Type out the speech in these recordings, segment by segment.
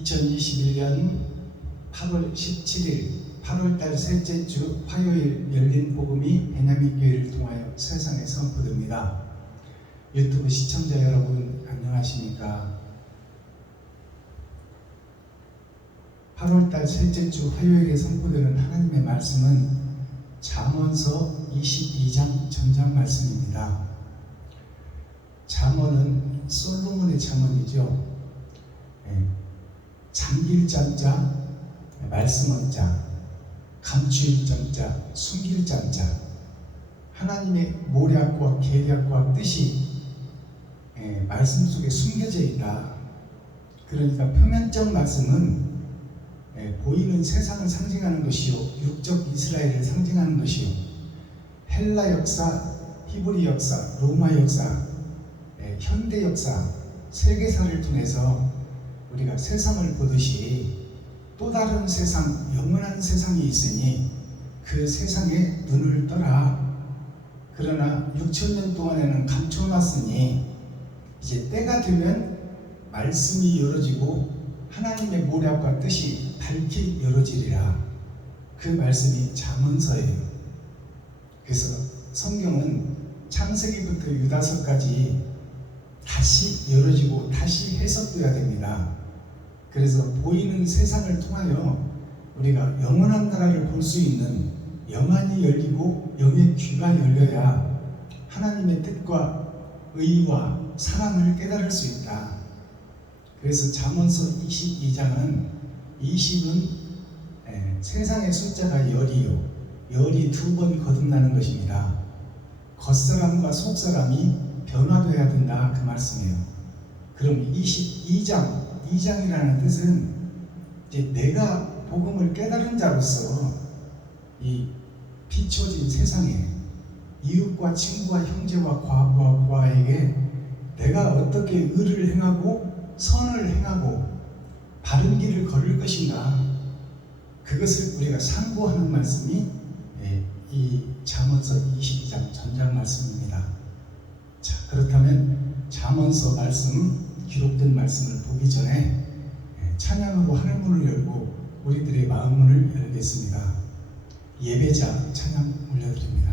2021년 8월 17일 8월달 셋째 주 화요일 열린 복음이 베냐민교회를 통하여 세상에 선포됩니다. 유튜브 시청자 여러분 안녕하십니까? 8월달 셋째 주 화요일에 선포되는 하나님의 말씀은 잠언서 22장 전장 말씀입니다. 잠언은 솔로몬의 잠언이죠. 잠길 잠자, 말씀한 자, 감추일 잠자, 숨길 잠자, 하나님의 모략과 계략과 뜻이 말씀 속에 숨겨져 있다. 그러니까 표면적 말씀은 보이는 세상을 상징하는 것이요, 육적 이스라엘을 상징하는 것이요, 헬라 역사, 히브리 역사, 로마 역사, 현대 역사, 세계사를 통해서 우리가 세상을 보듯이 또 다른 세상, 영원한 세상이 있으니 그 세상에 눈을 떠라. 그러나 6,000년 동안에는 감춰놨으니 이제 때가 되면 말씀이 열어지고 하나님의 모략과 뜻이 밝히 열어지리라. 그 말씀이 잠언서예요. 그래서 성경은 창세기부터 유다서까지 다시 열어지고 다시 해석돼야 됩니다. 그래서 보이는 세상을 통하여 우리가 영원한 나라를 볼 수 있는 영안이 열리고 영의 귀가 열려야 하나님의 뜻과 의와 사랑을 깨달을 수 있다. 그래서 잠언서 22장은 20은 세상의 숫자가 열이요, 열이 2번 거듭나는 것입니다. 겉사람과 속사람이 변화되어야 된다, 그 말씀이에요. 그럼 22장이라는 뜻은 이제 내가 복음을 깨달은 자로서 이 비춰진 세상에 이웃과 친구와 형제와 과부와 고아에게 내가 어떻게 의를 행하고 선을 행하고 바른 길을 걸을 것인가, 그것을 우리가 상고하는 말씀이 이 잠언서 22장 전장 말씀입니다. 자, 그렇다면 잠언서 말씀, 기록된 말씀을 보기 전에 찬양으로 하늘문을 열고 우리들의 마음문을 열겠습니다. 예배자 찬양 올려드립니다.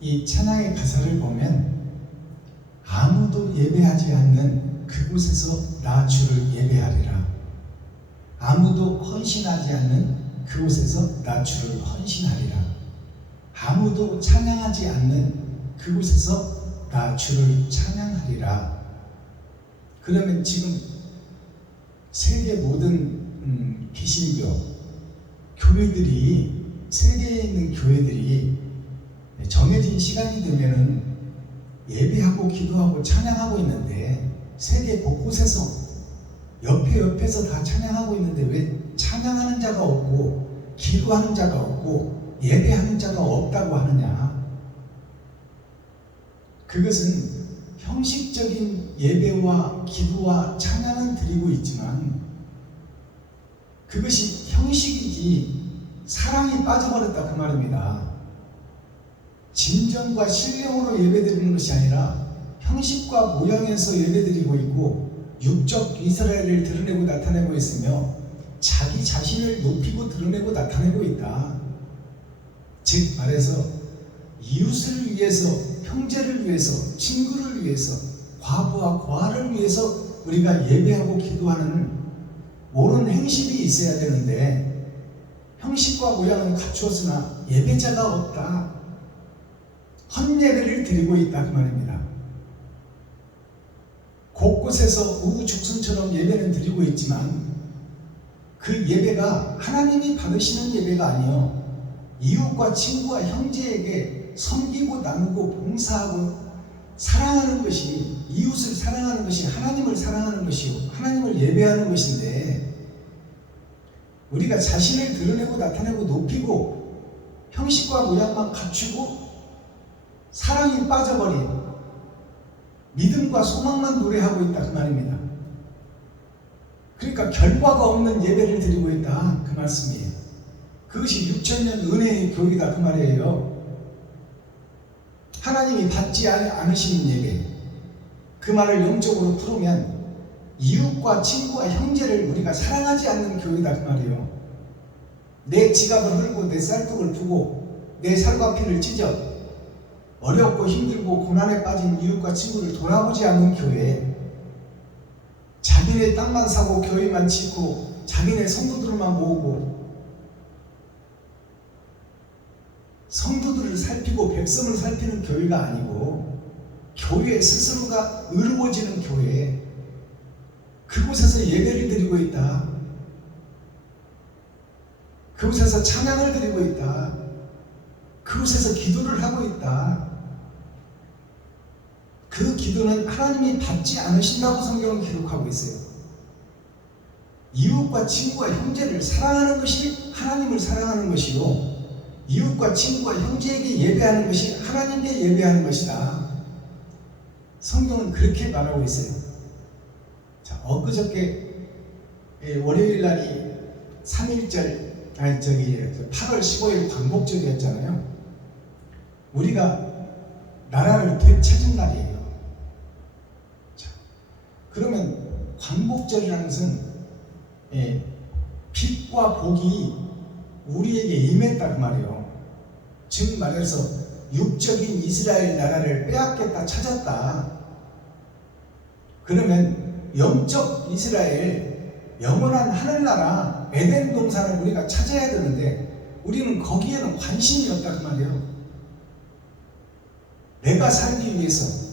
이 찬양의 가사를 보면 아무도 예배하지 않는 그곳에서 나 주를 예배하리라. 아무도 헌신하지 않는 그곳에서 나 주를 헌신하리라. 아무도 찬양하지 않는 그곳에서 나 주를 찬양하리라. 그러면 지금 세계 모든 개신교 교회들이, 세계에 있는 교회들이 정해진 시간이 되면은 예배하고 기도하고 찬양하고 있는데 세계 곳곳에서 옆에서 다 찬양하고 있는데 왜 찬양하는 자가 없고 기도하는 자가 없고 예배하는 자가 없다고 하느냐? 그것은 형식적인 예배와 기도와 찬양은 드리고 있지만 그것이 형식이지 사랑이 빠져버렸다 그 말입니다. 진정과 신령으로 예배드리는 것이 아니라 형식과 모양에서 예배드리고 있고 육적 이스라엘을 드러내고 나타내고 있으며 자기 자신을 높이고 드러내고 나타내고 있다. 즉 말해서 이웃을 위해서, 형제를 위해서, 친구를 위해서, 과부와 고아를 위해서 우리가 예배하고 기도하는 옳은 행실이 있어야 되는데 형식과 모양은 갖추었으나 예배자가 없다. 헛예배를 드리고 있다 그 말입니다. 곳곳에서 우후죽순처럼 예배는 드리고 있지만 그 예배가 하나님이 받으시는 예배가 아니요 이웃과 친구와 형제에게 섬기고 나누고 봉사하고 사랑하는 것이, 이웃을 사랑하는 것이 하나님을 사랑하는 것이요 하나님을 예배하는 것인데 우리가 자신을 드러내고 나타내고 높이고 형식과 모양만 갖추고 사랑이 빠져버린 믿음과 소망만 노래하고 있다 그 말입니다. 그러니까 결과가 없는 예배를 드리고 있다 그 말씀이에요. 그것이 6천년 은혜의 교회다 그 말이에요. 하나님이 받지 않으시는 예배, 그 말을 영적으로 풀으면 이웃과 친구와 형제를 우리가 사랑하지 않는 교회다 그 말이에요. 내 지갑을 들고 내 쌀떡을 푸고 내 살과 피를 찢어 어렵고 힘들고 고난에 빠진 이웃과 친구를 돌아보지 않는 교회, 자기네 땅만 사고 교회만 짓고 자기네 성도들만 모으고 성도들을 살피고 백성을 살피는 교회가 아니고 교회 스스로가 의로워지는 교회, 그곳에서 예배를 드리고 있다. 그곳에서 찬양을 드리고 있다. 그곳에서 기도를 하고 있다. 그 기도는 하나님이 받지 않으신다고 성경은 기록하고 있어요. 이웃과 친구와 형제를 사랑하는 것이 하나님을 사랑하는 것이요 이웃과 친구와 형제에게 예배하는 것이 하나님께 예배하는 것이다. 성경은 그렇게 말하고 있어요. 자, 엊그저께 월요일 날이 3.1절 8월 15일 광복절이었잖아요. 우리가 나라를 되찾은 날이에요. 자, 그러면 광복절이라는 것은 빛과 복이 우리에게 임했단 말이에요. 즉 말해서 육적인 이스라엘 나라를 빼앗겠다, 찾았다. 그러면 영적 이스라엘, 영원한 하늘나라 에덴 동산을 우리가 찾아야 되는데 우리는 거기에는 관심이 없다 그 말이에요. 내가 살기 위해서,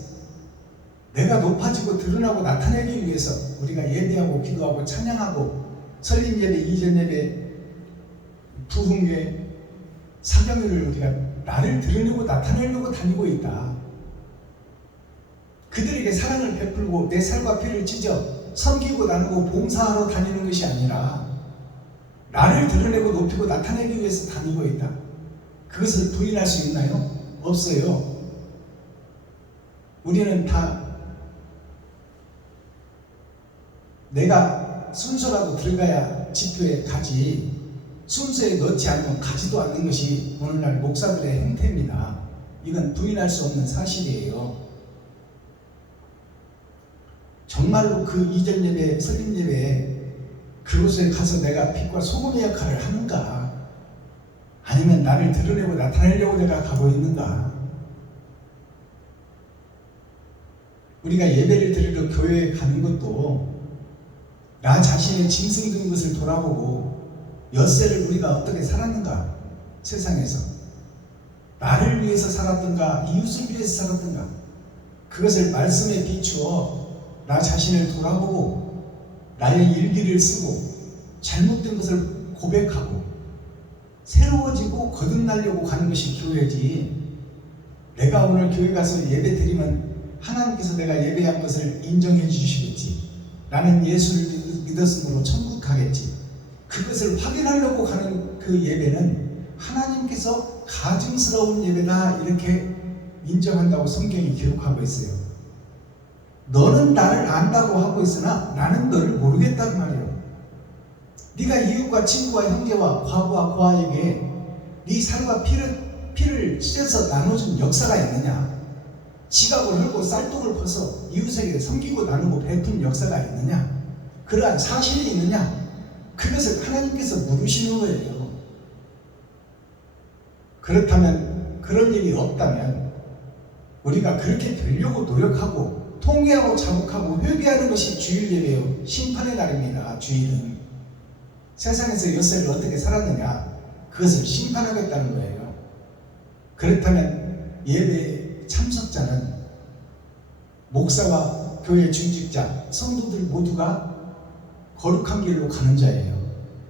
내가 높아지고 드러나고 나타내기 위해서 우리가 예배하고 기도하고 찬양하고 설립예배, 이전예배, 부흥회, 사경회를 우리가 나를 드러내고 나타내려고 다니고 있다. 그들에게 사랑을 베풀고 내 살과 피를 찢어 섬기고 나누고 봉사하러 다니는 것이 아니라 나를 드러내고 높이고 나타내기 위해서 다니고 있다. 그것을 부인할 수 있나요? 없어요. 우리는 다 내가 순서라도 들어가야 집회에 가지, 순서에 넣지 않으면 가지도 않는 것이 오늘날 목사들의 행태입니다. 이건 부인할 수 없는 사실이에요. 정말로 그 이전 예배, 설립 예배에 그곳에 가서 내가 빛과 소금의 역할을 하는가? 아니면 나를 드러내고 나타내려고 내가 가고 있는가? 우리가 예배를 드리러 교회에 가는 것도 나 자신의 짐승된 것을 돌아보고 엿새를 우리가 어떻게 살았는가? 세상에서 나를 위해서 살았던가 이웃을 위해서 살았던가? 그것을 말씀에 비추어 나 자신을 돌아보고 나의 일기를 쓰고 잘못된 것을 고백하고 새로워지고 거듭나려고 가는 것이 교회지. 내가 오늘 교회 가서 예배 드리면 하나님께서 내가 예배한 것을 인정해 주시겠지. 나는 예수를 믿었으므로 천국 가겠지. 그것을 확인하려고 가는 그 예배는 하나님께서 가증스러운 예배다 이렇게 인정한다고 성경이 기록하고 있어요. 너는 나를 안다고 하고 있으나 나는 너를 모르겠단 말이에요. 네가 이웃과 친구와 형제와 과부와 고아에게 네 살과 피를 찢어서 나눠준 역사가 있느냐? 지갑을 헐고 쌀독을 퍼서 이웃에게 섬기고 나누고 베푼 역사가 있느냐? 그러한 사실이 있느냐? 그것을 하나님께서 물으시는 거예요. 그렇다면, 그런 일이 없다면 우리가 그렇게 되려고 노력하고 통회하고 자복하고 회개하는 것이 주일 예배요. 심판의 날입니다. 주일은 세상에서 엿새를 어떻게 살았느냐, 그것을 심판하겠다는 거예요. 그렇다면 예배 참석자는 목사와 교회 중직자, 성도들 모두가 거룩한 길로 가는 자예요.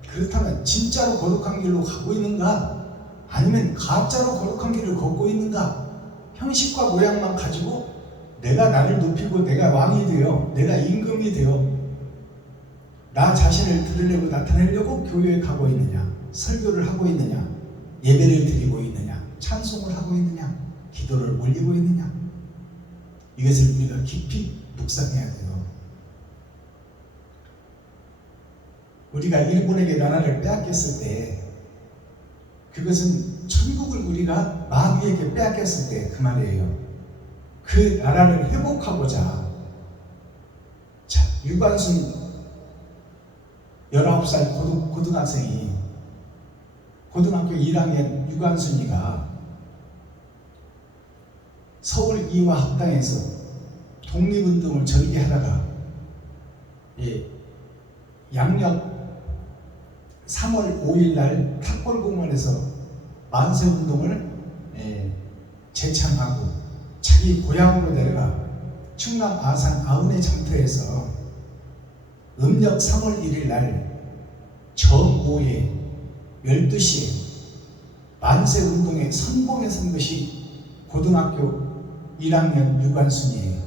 그렇다면 진짜로 거룩한 길로 가고 있는가? 아니면 가짜로 거룩한 길을 걷고 있는가? 형식과 모양만 가지고 내가 나를 높이고 내가 왕이 되어 내가 임금이 되어 나 자신을 드러내고 나타내려고 교회에 가고 있느냐, 설교를 하고 있느냐, 예배를 드리고 있느냐, 찬송을 하고 있느냐, 기도를 올리고 있느냐, 이것을 우리가 깊이 묵상해야 돼요. 우리가 일본에게 나라를 빼앗겼을 때 그것은 천국을 우리가 마귀에게 빼앗겼을 때 그 말이에요. 그 나라를 회복하고자 유관순 19살 고등학생이 고등학교 1학년 유관순이가 서울 이화학당에서 독립운동을 전개하다가 양력 3월 5일 날 탑골공원에서 만세운동을 재창하고 자기 고향으로 내려가 충남 아산 아운의 장터에서 음력 3월 1일 날 정오에 12시에 만세운동에 선봉에 선 것이 고등학교 1학년 유관순이에요.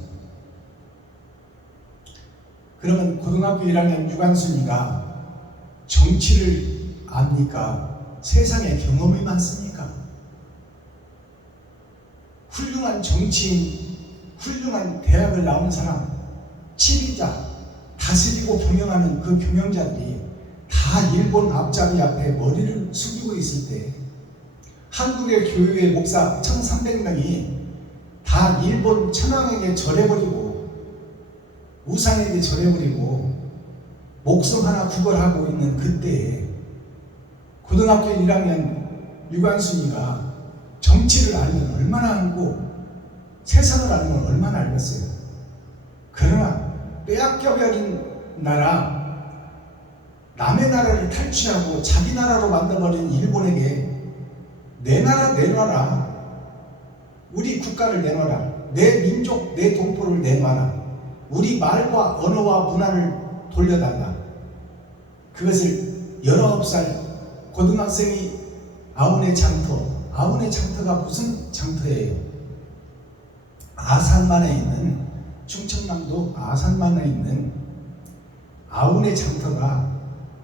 그러면 고등학교 1학년 유관순이가 정치를 압니까? 세상에 경험이 많습니까? 훌륭한 정치인, 훌륭한 대학을 나온 사람, 지리자, 다스리고 경영하는 그 경영자들이 다 일본 앞잡이 앞에 머리를 숙이고 있을 때 한국의 교회의 목사 1300명이 다 일본 천황에게 절해버리고 우상에게 절해버리고 목숨 하나 구걸하고 있는 그때에 고등학교 1학년 유관순이가 정치를 알면 얼마나 알고 세상을 알면 얼마나 알겠어요. 그러나 빼앗겨버린 나라, 남의 나라를 탈취하고 자기 나라로 만들어버린 일본에게 내 나라 내놔라, 우리 국가를 내놔라, 내 민족 내 동포를 내놔라, 우리 말과 언어와 문화를 돌려달라. 그것을 19살 고등학생이 아운의 장터가 무슨 장터예요? 아산만에 있는, 충청남도 아산만에 있는 아운의 장터가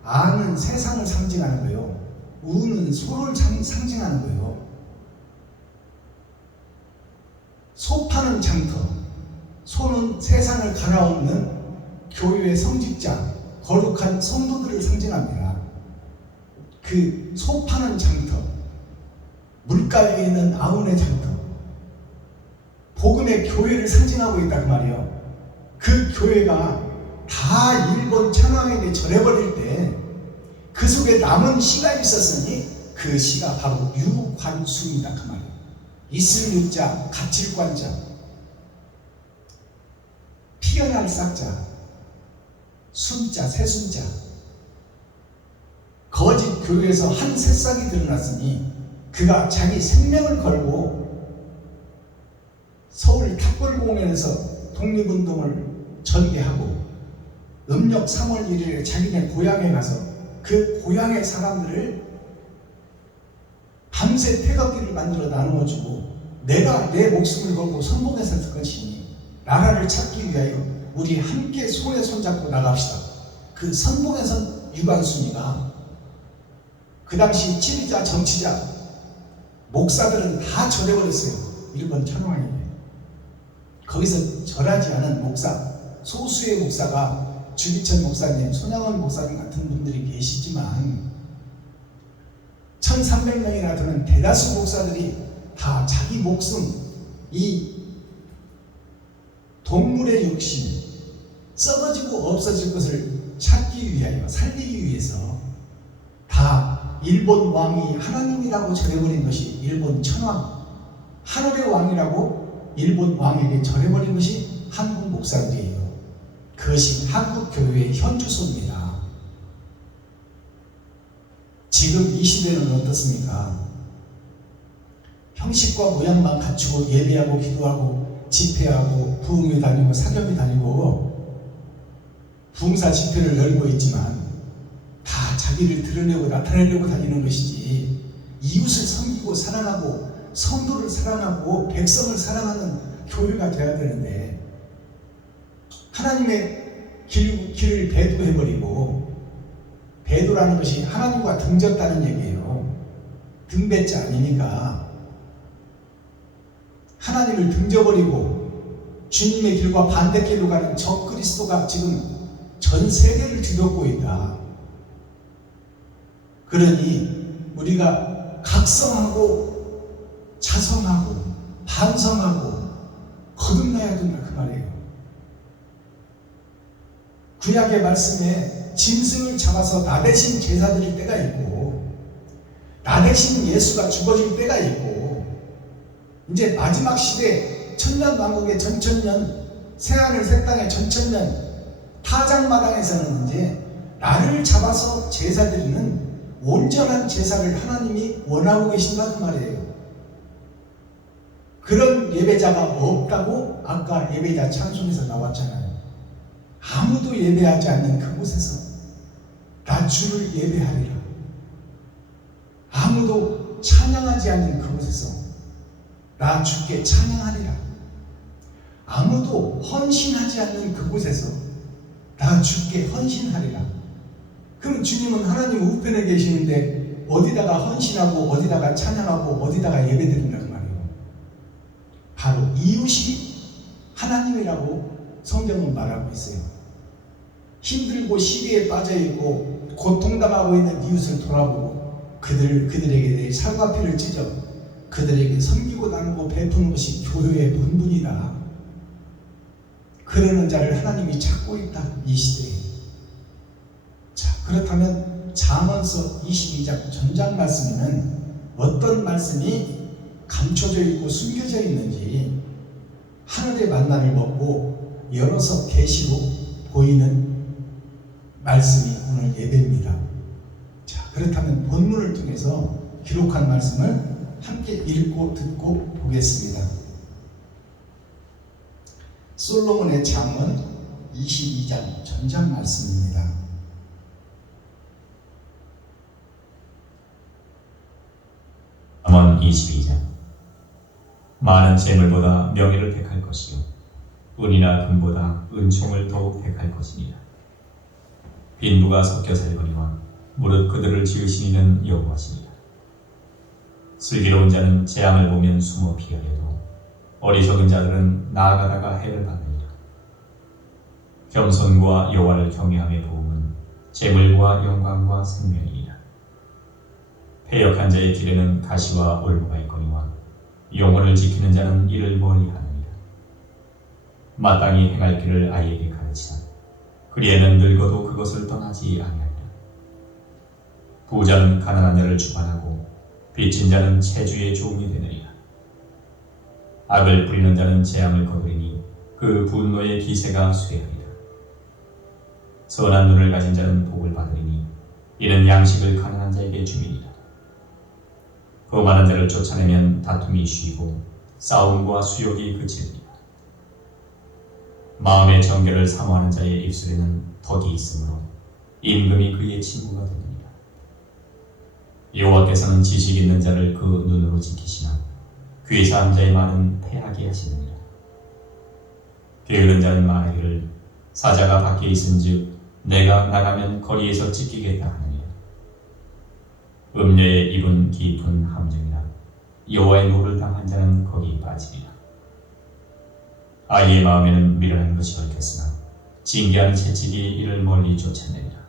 아는 세상을 상징하는 거예요. 우는 소를 상징하는 거예요. 소 파는 장터, 소는 세상을 갈아엎는 교회의 성직자, 거룩한 성도들을 상징합니다. 그 소 파는 장터, 물가에 있는 아운의 장터, 복음의 교회를 상징하고 있다 그 말이에요. 그 교회가 다 일본 천황에게 절해버릴 때 그 속에 남은 씨가 있었으니 그 씨가 바로 유관순이다 그 말이에요. 있을 육자, 가칠관자, 피어날 싹자, 순자, 새순자, 거짓 교회에서 한 새싹이 드러났으니 그가 자기 생명을 걸고 서울 탑골공원에서 독립운동을 전개하고 음력 3월 1일에 자기네 고향에 가서 그 고향의 사람들을 밤새 태극기를 만들어 나누어주고 내가 내 목숨을 걸고 선봉했을 것이니 나라를 찾기 위하여 우리 함께 손에 손잡고 나갑시다. 그 선봉에 선 유관순이가 그 당시 지리자, 정치자, 목사들은 다 절해버렸어요. 일본 천황에게. 거기서 절하지 않은 목사, 소수의 목사가 주기천 목사님, 손양원 목사님 같은 분들이 계시지만 1300명이나 되는 대다수 목사들이 다 자기 목숨, 이 동물의 육신, 썩어지고 없어질 것을 찾기 위하여, 살리기 위해서 다 일본 왕이 하나님이라고 절해버린 것이 일본 천황, 하늘의 왕이라고 일본 왕에게 절해버린 것이 한국 목사들이에요. 그것이 한국 교회의 현주소입니다. 지금 이 시대는 어떻습니까? 형식과 모양만 갖추고 예배하고 기도하고 집회하고 부흥회 다니고 사경회 다니고 부흥사 집회를 열고 있지만 다 자기를 드러내고 나타내려고 다니는 것이지, 이웃을 섬기고 사랑하고 성도를 사랑하고 백성을 사랑하는 교회가 되어야 되는데 하나님의 길을 배도해버리고, 배도라는 것이 하나님과 등졌다는 얘기예요. 등배자 아니니까 하나님을 등져버리고 주님의 길과 반대길로 가는 적그리스도가 지금 전 세계를 뒤덮고 있다. 그러니 우리가 각성하고 자성하고 반성하고 거듭나야 된다, 그 말이에요. 구약의 말씀에 짐승을 잡아서 나 대신 제사 드릴 때가 있고 나 대신 예수가 죽어질 때가 있고, 이제 마지막 시대 천년왕국의 전천년, 새하늘 새 땅의 전천년 타작마당에서는 이제 나를 잡아서 제사 드리는 온전한 제사를 하나님이 원하고 계신다, 그 말이에요. 그런 예배자가 없다고 아까 예배자 찬송에서 나왔잖아요. 아무도 예배하지 않는 그곳에서 나 주를 예배하리라. 아무도 찬양하지 않는 그곳에서 나 주께 찬양하리라. 아무도 헌신하지 않는 그곳에서 나 주께 헌신하리라. 그럼 주님은 하나님 우편에 계시는데 어디다가 헌신하고 어디다가 찬양하고 어디다가 예배드린다는 말이에요. 바로 이웃이 하나님이라고 성경은 말하고 있어요. 힘들고 시기에 빠져있고 고통당하고 있는 이웃을 돌아보고 그들에게 내 살과 피를 찢어 그들에게 섬기고 나누고 베푸는 것이 교회의 본분이다. 그러는 자를 하나님이 찾고 있다, 이 시대에. 자, 그렇다면 잠언서 22장 전장 말씀에는 어떤 말씀이 감춰져 있고 숨겨져 있는지 하늘의 만나를 먹고 열어서 계시로 보이는 말씀이 오늘 예배입니다. 자, 그렇다면 본문을 통해서 기록한 말씀을 함께 읽고 듣고 보겠습니다. 솔로몬의 잠언 22장 전장 말씀입니다. 잠언 22장. 많은 재물보다 명예를 택할 것이요 은이나 금보다 은총을 더욱 택할 것이니라. 빈부가 섞여 살거니와 무릇 그들을 지으신 이는 여호와시니라. 슬기로운 자는 재앙을 보면 숨어 피하려도 어리석은 자들은 나아가다가 해를 받느니라. 겸손과 여호와를 경외함의 도움은 재물과 영광과 생명이니라. 패역한 자의 길에는 가시와 올무가 있거니와 영혼을 지키는 자는 이를 멀리하느니라. 마땅히 행할 길을 아이에게 가르치라. 그리에는 늙어도 그것을 떠나지 아니하리라. 부자는 가난한 자를 주관하고 빚진 자는 체주의 종이 되느니라. 악을 부리는 자는 재앙을 거두리니 그 분노의 기세가 쇠하리라. 선한 눈을 가진 자는 복을 받으리니 이는 양식을 가난한 자에게 줌이니라. 거만한 자를 쫓아내면 다툼이 쉬고 싸움과 수욕이 그치리라. 마음의 정결을 사모하는 자의 입술에는 덕이 있으므로 임금이 그의 친구가 되느니라. 여호와께서는 지식 있는 자를 그 눈으로 지키시나 귀사한 자의 말은 패하게 하시느니라. 게으른 자는 말하기를 사자가 밖에 있은즉 내가 나가면 거리에서 찢기겠다 하느니라. 음녀의 입은 깊은 함정이라 여호와의 노를 당한 자는 거기 빠지리라. 아이의 마음에는 미련한 것이 얽혔으나 징계하는 채찍이 이를 멀리 쫓아내리라.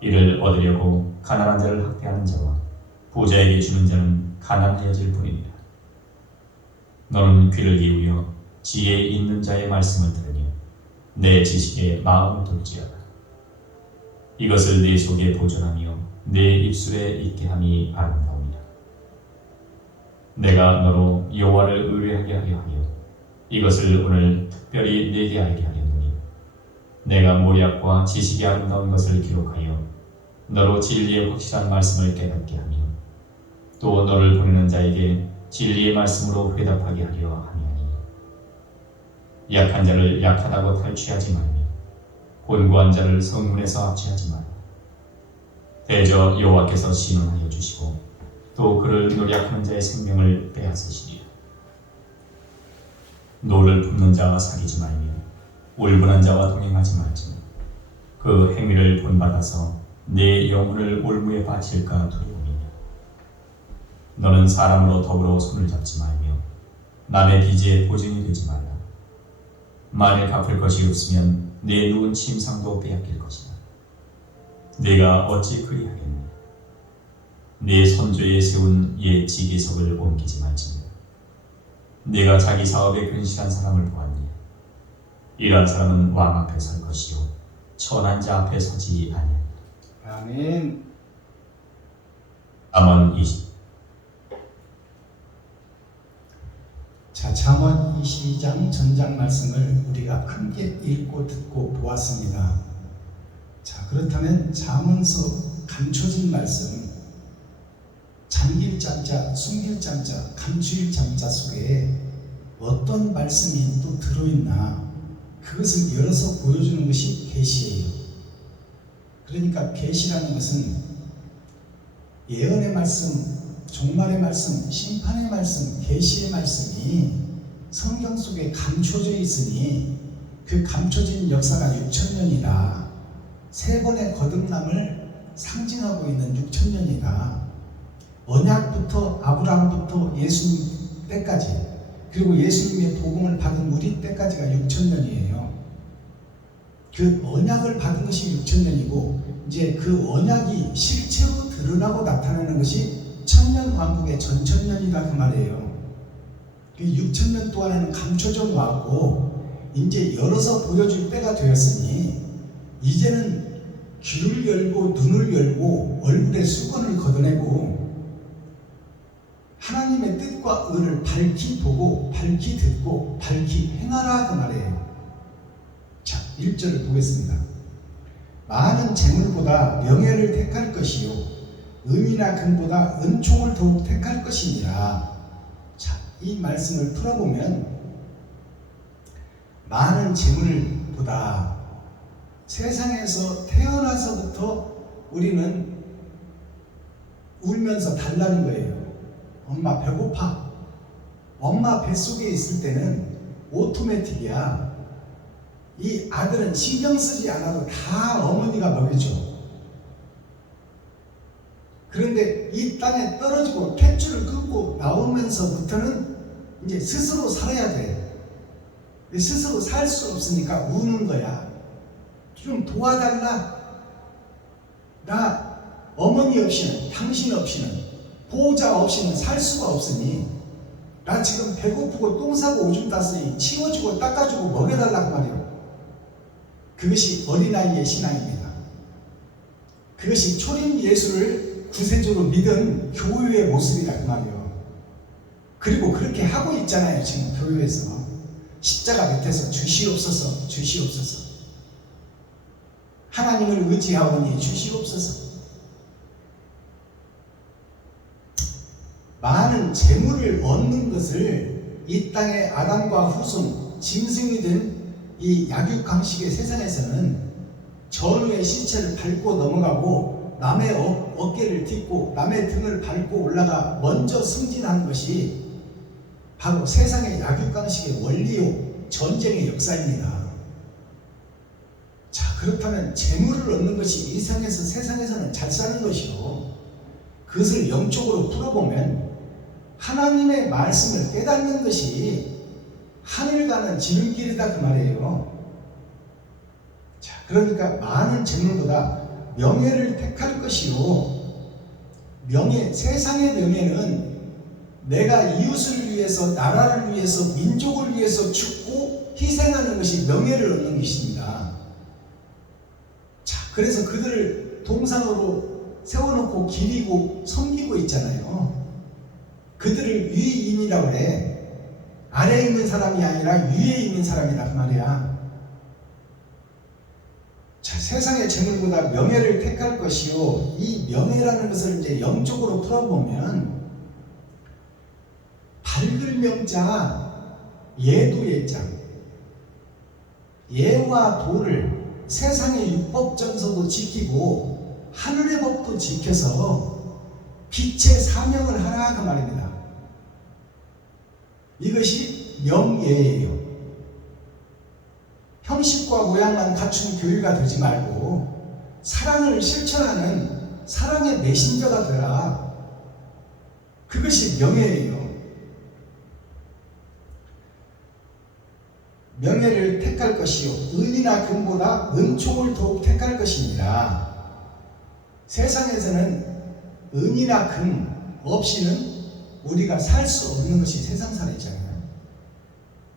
이를 얻으려고 가난한 자를 학대하는 자와 부자에게 주는 자는 가난하여질 뿐이니라. 너는 귀를 기울여 지혜 있는 자의 말씀을 들으니 내 지식에 마음을 둘지어다. 이것을 네 속에 보존하며 내 입술에 있게 함이 아름다움이라. 내가 너로 여호와를 의뢰하게 하려 하여 이것을 오늘 특별히 네게 알게 하려느니 내가 모략과 지식이 아름다운 것을 기록하여 너로 진리의 확실한 말씀을 깨닫게 하며 또 너를 보내는 자에게 진리의 말씀으로 회답하게 하려 함이니 약한 자를 약하다고 탈취하지 말며 곤고한 자를 성문에서 압제하지 말라. 대저 여호와께서 신원하여 주시고 또 그를 노략하는 자의 생명을 빼앗으시리라. 노를 품는 자와 사귀지 말며 울분한 자와 동행하지 말지니 그 행위를 본받아서 내 영혼을 올무에 바칠까 두려움이냐. 너는 사람으로 더불어 손을 잡지 말며 남의 빚에 보증이 되지 말라. 만일 갚을 것이 없으면 내 누운 침상도 빼앗길 것이다. 네가 어찌 그리하겠느냐. 네 선조에 세운 옛 지기석을 옮기지 말지니 네가 자기 사업에 근실한 사람을 보았니. 이러한 사람은 왕 앞에 설 것이요 천한 자 앞에 서지 아니하리라. 아멘. 잠언 20. 자, 잠언 22장 전장 말씀을 우리가 함께 읽고 듣고 보았습니다. 자, 그렇다면 잠언서 감춰진 말씀, 잠길 잠자, 숨길 잠자, 감추일 잠자 속에 어떤 말씀이 또 들어있나, 그것을 열어서 보여주는 것이 계시예요. 그러니까 계시라는 것은 예언의 말씀, 종말의 말씀, 심판의 말씀, 계시의 말씀이 성경 속에 감춰져 있으니 그 감춰진 역사가 6,000년이다. 세 번의 거듭남을 상징하고 있는 6,000년이다. 언약부터 아브라함부터 예수님 때까지, 그리고 예수님의 복음을 받은 우리 때까지가 6,000년이에요. 그 언약을 받은 것이 6,000년이고 이제 그 언약이 실체로 드러나고 나타나는 것이 천년왕국의 전천년이다 그 말이에요. 6,000년 동안에는 감춰져 왔고 이제 열어서 보여줄 때가 되었으니 이제는 귀를 열고 눈을 열고 얼굴에 수건을 걷어내고 하나님의 뜻과 의를 밝히 보고 밝히 듣고 밝히 행하라 그 말이에요. 자, 1절을 보겠습니다. 많은 재물보다 명예를 택할 것이요 은이나 금보다 은총을 더욱 택할 것이니라. 자, 이 말씀을 풀어보면 많은 재물보다 세상에서 태어나서부터 우리는 울면서 달라는 거예요. 엄마 배고파. 엄마 뱃속에 있을 때는 오토매틱이야. 이 아들은 신경 쓰지 않아도 다 어머니가 먹여줘. 그런데 이 땅에 떨어지고 탯줄을 끊고 나오면서부터는 이제 스스로 살아야 돼. 스스로 살 수 없으니까 우는 거야. 좀 도와달라. 나 어머니 없이는, 당신 없이는, 보호자 없이는 살 수가 없으니 나 지금 배고프고 똥 싸고 오줌 쌌으니 치워주고 닦아주고 먹여달라고 말이에요. 그것이 어린아이의 신앙입니다. 그것이 초림 예수를 구세주로 믿은 교회의 모습이라 그 말이에요. 그리고 그렇게 하고 있잖아요. 지금 교회에서 십자가 밑에서 주시옵소서 주시옵소서, 하나님을 의지하오니 주시옵소서. 많은 재물을 얻는 것을 이 땅의 아담과 후손, 짐승이 된 이 약육강식의 세상에서는 전우의 신체를 밟고 넘어가고 남의 어깨를 딛고 남의 등을 밟고 올라가 먼저 승진하는 것이 바로 세상의 약육강식의 원리요 전쟁의 역사입니다. 자, 그렇다면 재물을 얻는 것이 이 세상에서는 잘 사는 것이요 그것을 영적으로 풀어보면 하나님의 말씀을 깨닫는 것이 하늘 가는 지름길이다 그 말이에요. 자, 그러니까 많은 재물보다 명예를 택할 것이요. 명예, 세상의 명예는 내가 이웃을 위해서, 나라를 위해서, 민족을 위해서 죽고 희생하는 것이 명예를 얻는 것입니다. 자, 그래서 그들을 동상으로 세워놓고 기리고 섬기고 있잖아요. 그들을 위인이라고 그래. 아래에 있는 사람이 아니라 위에 있는 사람이다 그 말이야. 자, 세상의 재물보다 명예를 택할 것이요. 이 명예라는 것을 이제 영적으로 풀어보면 밝을 명자 예도예장, 예와 도를 세상의 율법전서도 지키고 하늘의 법도 지켜서 빛의 사명을 하라 그 말입니다. 이것이 명예예요. 형식과 모양만 갖춘 교회가 되지 말고 사랑을 실천하는 사랑의 메신저가 되라. 그것이 명예예요. 명예를 택할 것이요 은이나 금보다 은총을 더욱 택할 것입니다. 세상에서는 은이나 금 없이는 우리가 살 수 없는 것이 세상살이잖아요.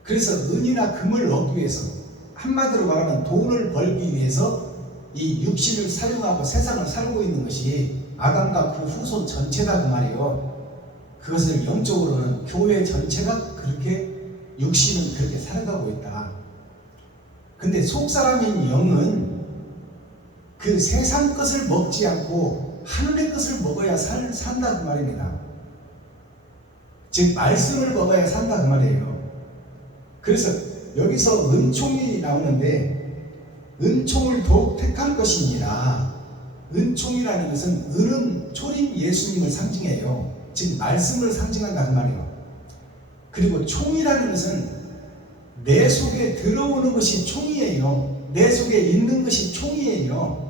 그래서 은이나 금을 얻기 위해서, 한마디로 말하면 돈을 벌기 위해서 이 육신을 사용하고 세상을 살고 있는 것이 아담과 그 후손 전체다 그 말이에요. 그것을 영적으로는 교회 전체가 그렇게, 육신은 그렇게 살아가고 있다. 근데 속사람인 영은 그 세상 것을 먹지 않고 하늘의 것을 먹어야 산다 그 말입니다. 즉 말씀을 먹어야 산다 그 말이에요. 그래서 여기서 은총이 나오는데 은총을 더욱 택할 것입니다. 은총이라는 것은 은은 초림 예수님을 상징해요. 즉 말씀을 상징한다 그 말이에요. 그리고 총이라는 것은 내 속에 들어오는 것이 총이에요. 내 속에 있는 것이 총이에요.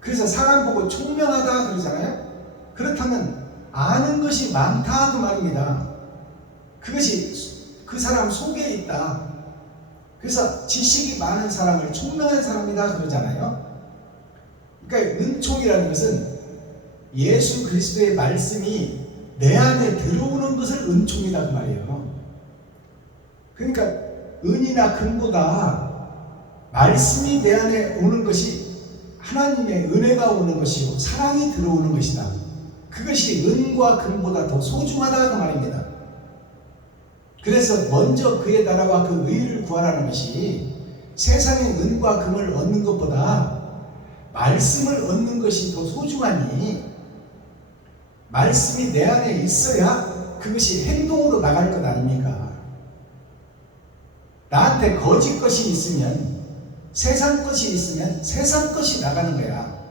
그래서 사람 보고 총명하다 그러잖아요. 그렇다면 아는 것이 많다 그 말입니다. 그것이 그 사람 속에 있다. 그래서 지식이 많은 사람을 총명한 사람이다 그러잖아요. 그러니까 은총이라는 것은 예수 그리스도의 말씀이 내 안에 들어오는 것을 은총이다 그 말이에요. 그러니까 은이나 금보다 말씀이 내 안에 오는 것이 하나님의 은혜가 오는 것이요 사랑이 들어오는 것이다. 그것이 은과 금보다 더 소중하다 그 말입니다. 그래서 먼저 그의 나라와 그 의를 구하라는 것이 세상의 은과 금을 얻는 것보다 말씀을 얻는 것이 더 소중하니, 말씀이 내 안에 있어야 그것이 행동으로 나갈 것 아닙니까? 나한테 거짓 것이 있으면, 세상 것이 있으면 세상 것이 나가는 거야.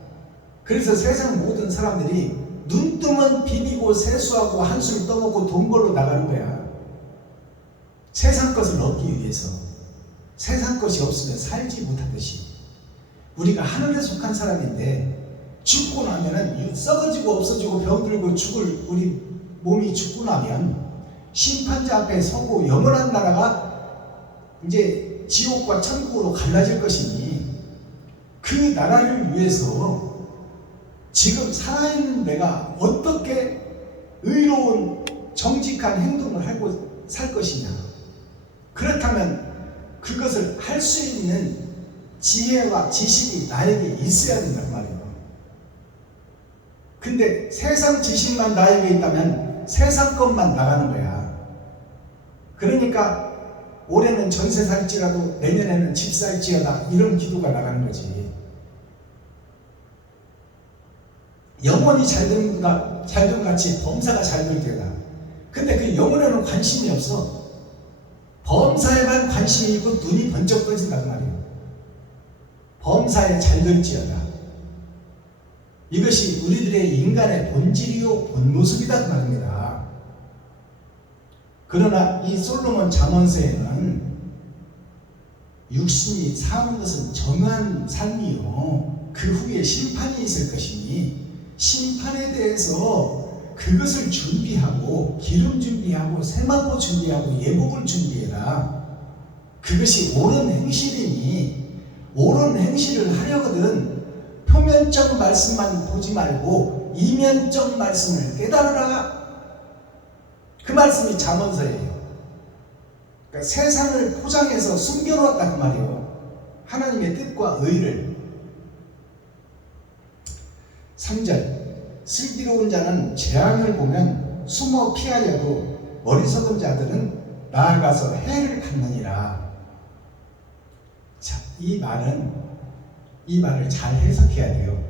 그래서 세상 모든 사람들이 눈 뜨면 비비고 세수하고 한술 떠먹고 돈 벌러 나가는 거야. 세상 것을 얻기 위해서. 세상 것이 없으면 살지 못하듯이 우리가 하늘에 속한 사람인데 죽고 나면은 썩어지고 없어지고 병들고 죽을 우리 몸이 죽고 나면 심판자 앞에 서고 영원한 나라가 이제 지옥과 천국으로 갈라질 것이니, 그 나라를 위해서 지금 살아있는 내가 어떻게 의로운 정직한 행동을 하고 살 것이냐. 그렇다면 그것을 할 수 있는 지혜와 지식이 나에게 있어야 된단 말이에요. 근데 세상 지식만 나에게 있다면 세상 것만 나가는 거야. 그러니까 올해는 전세 살지라도 내년에는 집 살지어다 이런 기도가 나가는 거지. 영혼이 잘된 같이 범사가 잘 될 때다. 근데 그 영혼에는 관심이 없어. 범사에만 관심이 있고 눈이 번쩍 떠진단 말이에요. 범사에 잘 될지어다. 이것이 우리들의 인간의 본질이요 본모습이다 그 말입니다. 그러나 이 솔로몬 잠언서에는 육신이 사는 것은 정한 삶이요 그 후에 심판이 있을 것이니 심판에 대해서 그것을 준비하고 기름 준비하고 세마포 준비하고 예복을 준비해라. 그것이 옳은 행실이니 옳은 행실을 하려거든 표면적 말씀만 보지 말고 이면적 말씀을 깨달으라. 그 말씀이 잠언서예요. 그러니까 세상을 포장해서 숨겨놓았다 그 말이에요. 하나님의 뜻과 의를. 3절 슬기로운 자는 재앙을 보면 숨어 피하려도 어리석은 자들은 나아가서 해를 받느니라. 자, 이 말을 잘 해석해야 돼요.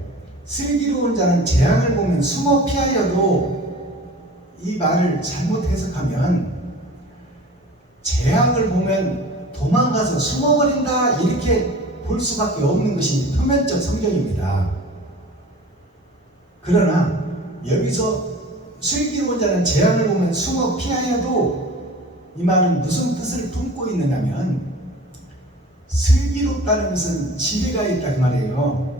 슬기로운 자는 재앙을 보면 숨어 피하여도, 이 말을 잘못 해석하면 재앙을 보면 도망가서 숨어버린다 이렇게 볼 수밖에 없는 것이 표면적 성경입니다. 그러나 여기서 슬기로운 자는 재앙을 보면 숨어 피하여도, 이 말은 무슨 뜻을 품고 있느냐면 슬기롭다는 것은 지혜가 있다 그 말이에요.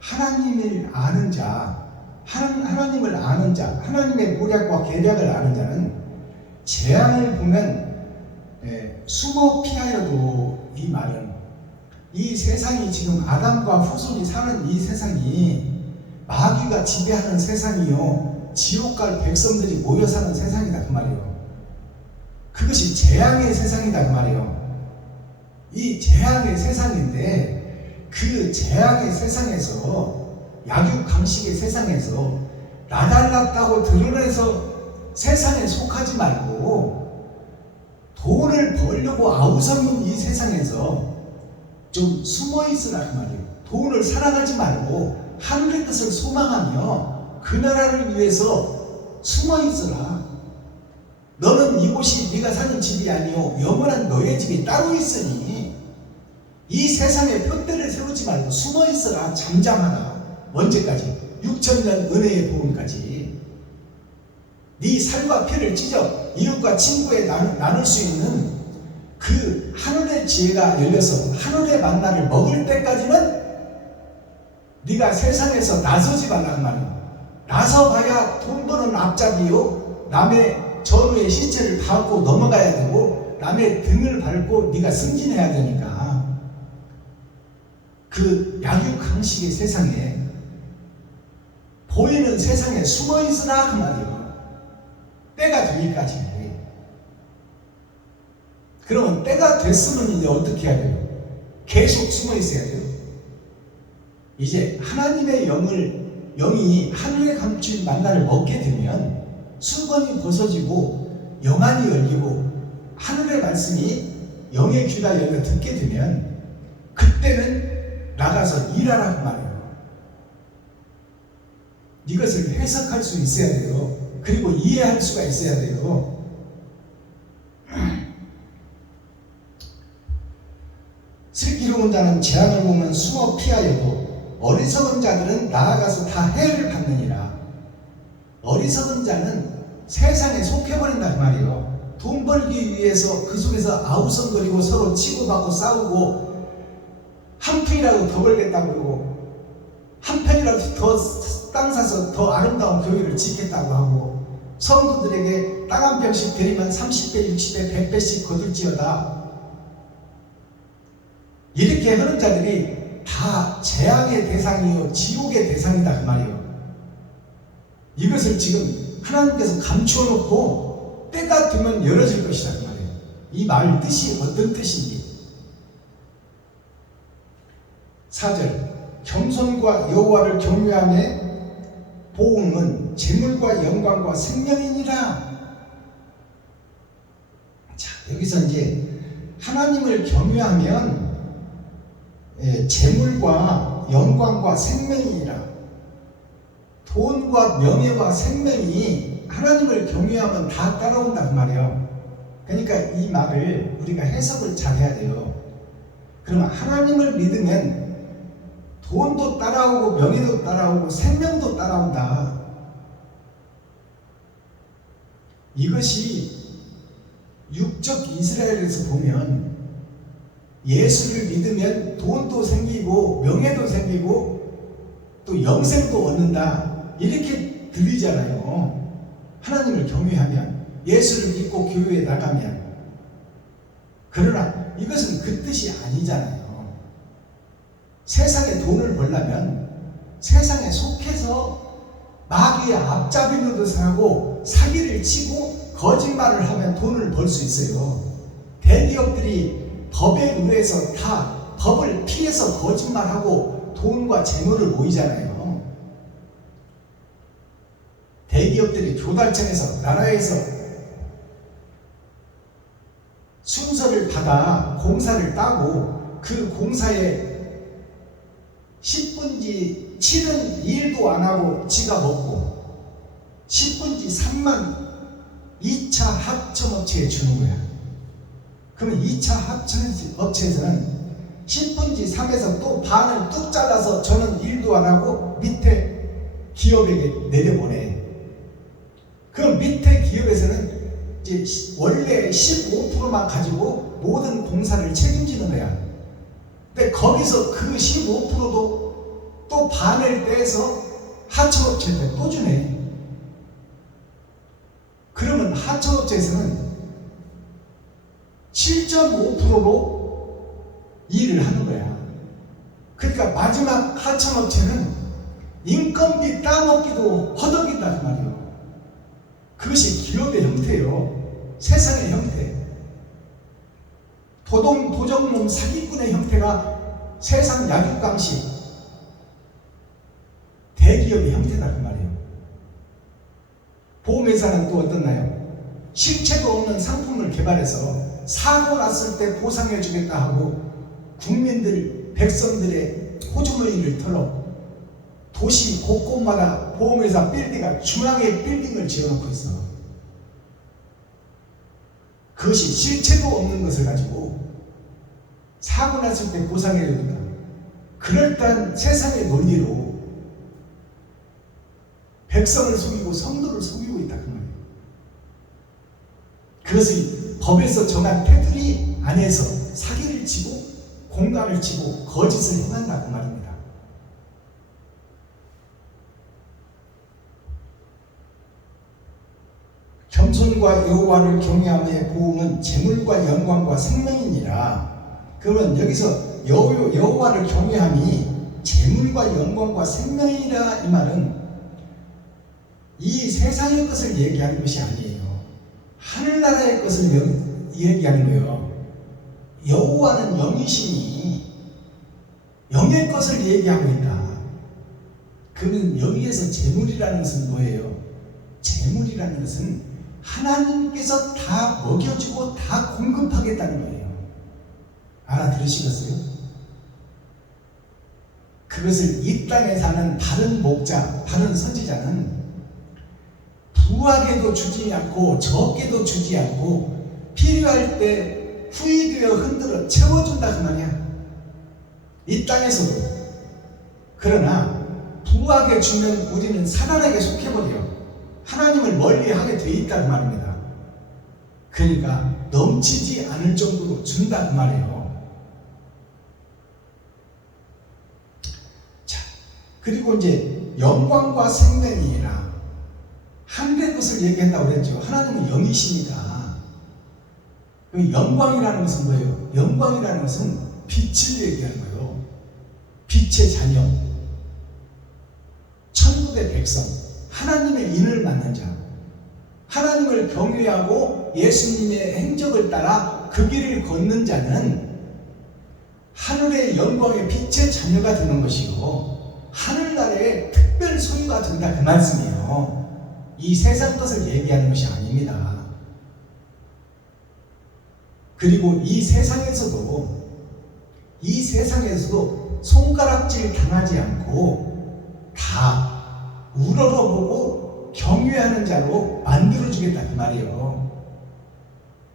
하나님을 아는 자, 하나님을 아는 자, 하나님의 모략과 계략을 아는 자는 재앙을 보면 숨어 피하여도, 이 말은 이 세상이 지금 아담과 후손이 사는 이 세상이 마귀가 지배하는 세상이요 지옥 갈 백성들이 모여 사는 세상이다 그 말이에요. 그것이 재앙의 세상이다 그 말이에요. 이 재앙의 세상인데 그 재앙의 세상에서, 약육 강식의 세상에서 나달랐다고 드러내서 세상에 속하지 말고 돈을 벌려고 아우성인 이 세상에서 좀 숨어 있으라 그 말이에요. 돈을 사랑하지 말고 하늘의 뜻을 소망하며 그 나라를 위해서 숨어 있으라. 너는 이곳이 네가 사는 집이 아니오 영원한 너의 집이 따로 있으니 이 세상에 푯대를 세우지 말고 숨어 있으라. 잠잠하라. 언제까지? 6,000년 은혜의 보험까지. 네 살과 피를 찢어 이웃과 친구에 나눌 수 있는 그 하늘의 지혜가 열려서 하늘의 만나를 먹을 때까지는 네가 세상에서 나서지 말란 말이야. 나서봐야 돈 버는 앞잡이요, 남의 전우의 신체를 밟고 넘어가야 되고 남의 등을 밟고 네가 승진해야 되니까 그 약육강식의 세상에, 보이는 세상에 숨어 있으라 그 말이에요. 때가 되기까지. 그러면 때가 됐으면 이제 어떻게 해야 돼요? 계속 숨어 있어야 돼요. 이제 하나님의 영이 하늘에 감춘 만나를 먹게 되면 수건이 벗어지고 영안이 열리고 하늘의 말씀이 영의 귀가 열려 듣게 되면 그때는 나가서 일하라고 말해요. 이것을 해석할 수 있어야 돼요. 그리고 이해할 수가 있어야 돼요. 슬기로운 자는 재앙을 보면 숨어 피하여도 어리석은 자들은 나아가서 다 해를 받느니라. 어리석은 자는 세상에 속해버린다 그 말이에요. 돈 벌기 위해서 그 속에서 아우성거리고 서로 치고받고 싸우고, 한 푼이라도 더 벌겠다고 그러고 한 편이라도 더 땅 사서 더 아름다운 교회를 짓겠다고 하고, 성도들에게 땅 한 평씩 드리면 30배, 60배, 100배씩 거둘지어다. 이렇게 하는 자들이 다 재앙의 대상이요 지옥의 대상이다 그 말이에요. 이것을 지금 하나님께서 감추어 놓고 때가 되면 열어질 것이다 그 말이에요. 이 말 뜻이 어떤 뜻인지. 4절 겸손과 여호와를 경외함에 보응은 재물과 영광과 생명이니라. 자, 여기서 이제 하나님을 경외하면 재물과 영광과 생명이니라. 돈과 명예와 생명이 하나님을 경외하면 다 따라온다 그 말이에요. 그러니까 이 말을 우리가 해석을 잘 해야 돼요. 그러면 하나님을 믿으면 돈도 따라오고 명예도 따라오고 생명도 따라온다. 이것이 육적 이스라엘에서 보면 예수를 믿으면 돈도 생기고 명예도 생기고 또 영생도 얻는다. 이렇게 들리잖아요. 하나님을 경외하면, 예수를 믿고 교회에 나가면. 그러나 이것은 그 뜻이 아니잖아요. 세상에 돈을 벌려면 세상에 속해서 마귀의 앞잡이 노릇을 하고 사기를 치고 거짓말을 하면 돈을 벌 수 있어요. 대기업들이 법에 의해서 다 법을 피해서 거짓말하고 돈과 재물을 모이잖아요. 대기업들이 조달청에서, 나라에서 순서를 받아 공사를 따고 그 공사에 10분지 7은 일도 안 하고 지가 먹고 10분지 3만 2차 합청업체에 주는 거야. 그러면 2차 합청업체에서는 10분지 3에서 또 반을 뚝 잘라서 저는 일도 안 하고 밑에 기업에게 내려보내. 그럼 밑에 기업에서는 이제 원래 15%만 가지고 모든 공사를 책임지는 거야. 근데 거기서 그 15%도 또 반을 떼서 하청업체한테 또 주네. 그러면 하청업체에서는 7.5%로 일을 하는 거야. 그러니까 마지막 하청업체는 인건비 따먹기도 허덕인다 그 말이에요. 그것이 기업의 형태예요. 세상의 형태. 도적놈 사기꾼의 형태가 세상 약육강식 대기업의 형태다 그 말이에요. 보험회사는 또 어떻나요? 실체도 없는 상품을 개발해서 사고 났을 때 보상해 주겠다 하고 국민들, 백성들의 호주머니를 털어 도시 곳곳마다 보험회사 빌딩가 중앙에 빌딩을 지어놓고 있어. 그것이 실체도 없는 것을 가지고 사고 났을 때 보상해 준다. 그럴듯한 세상의 논리로 백성을 속이고 성도를 속이고 있다 그 말이에요. 그것이 법에서 정한 테두리 안에서 사기를 치고 공간을 치고 거짓을 행한다 그 말입니다. 겸손과 여호와를 경외함의 보응은 재물과 영광과 생명이니라. 그러면 여기서 여호와를 경외함이 재물과 영광과 생명이라 이 말은 이 세상의 것을 얘기하는 것이 아니에요. 하늘나라의 것을 얘기하는 거예요. 여호와는 영이시니 영의 것을 얘기하고 있다. 그러면 여기에서 재물이라는 것은 뭐예요? 재물이라는 것은 하나님께서 다 먹여주고 다 공급하겠다는 거예요. 알아들으시겠어요? 그것을 이 땅에 사는 다른 목자, 다른 선지자는 부하게도 주지 않고 적게도 주지 않고 필요할 때 후이되어 흔들어 채워준다 그 말이야. 이 땅에서도. 그러나 부하게 주면 우리는 사단에게 속해버려. 하나님을 멀리하게 돼 있다는 말입니다. 그러니까 넘치지 않을 정도로 준다 그 말이에요. 자, 그리고 이제 영광과 생명이라 하늘의 것을 얘기한다고 그랬죠. 하나님은 영이시니까. 영광이라는 것은 뭐예요? 영광이라는 것은 빛을 얘기하는 거예요. 빛의 자녀, 천국의 백성, 하나님의 인을 맡는 자, 하나님을 경외하고 예수님의 행적을 따라 그 길을 걷는 자는 하늘의 영광의 빛의 자녀가 되는 것이고 하늘나라의 특별 소유가 된다 그 말씀이에요. 이 세상 것을 얘기하는 것이 아닙니다. 그리고 이 세상에서도 손가락질 당하지 않고 다 우러러보고 경외하는 자로 만들어주겠다 그 말이에요.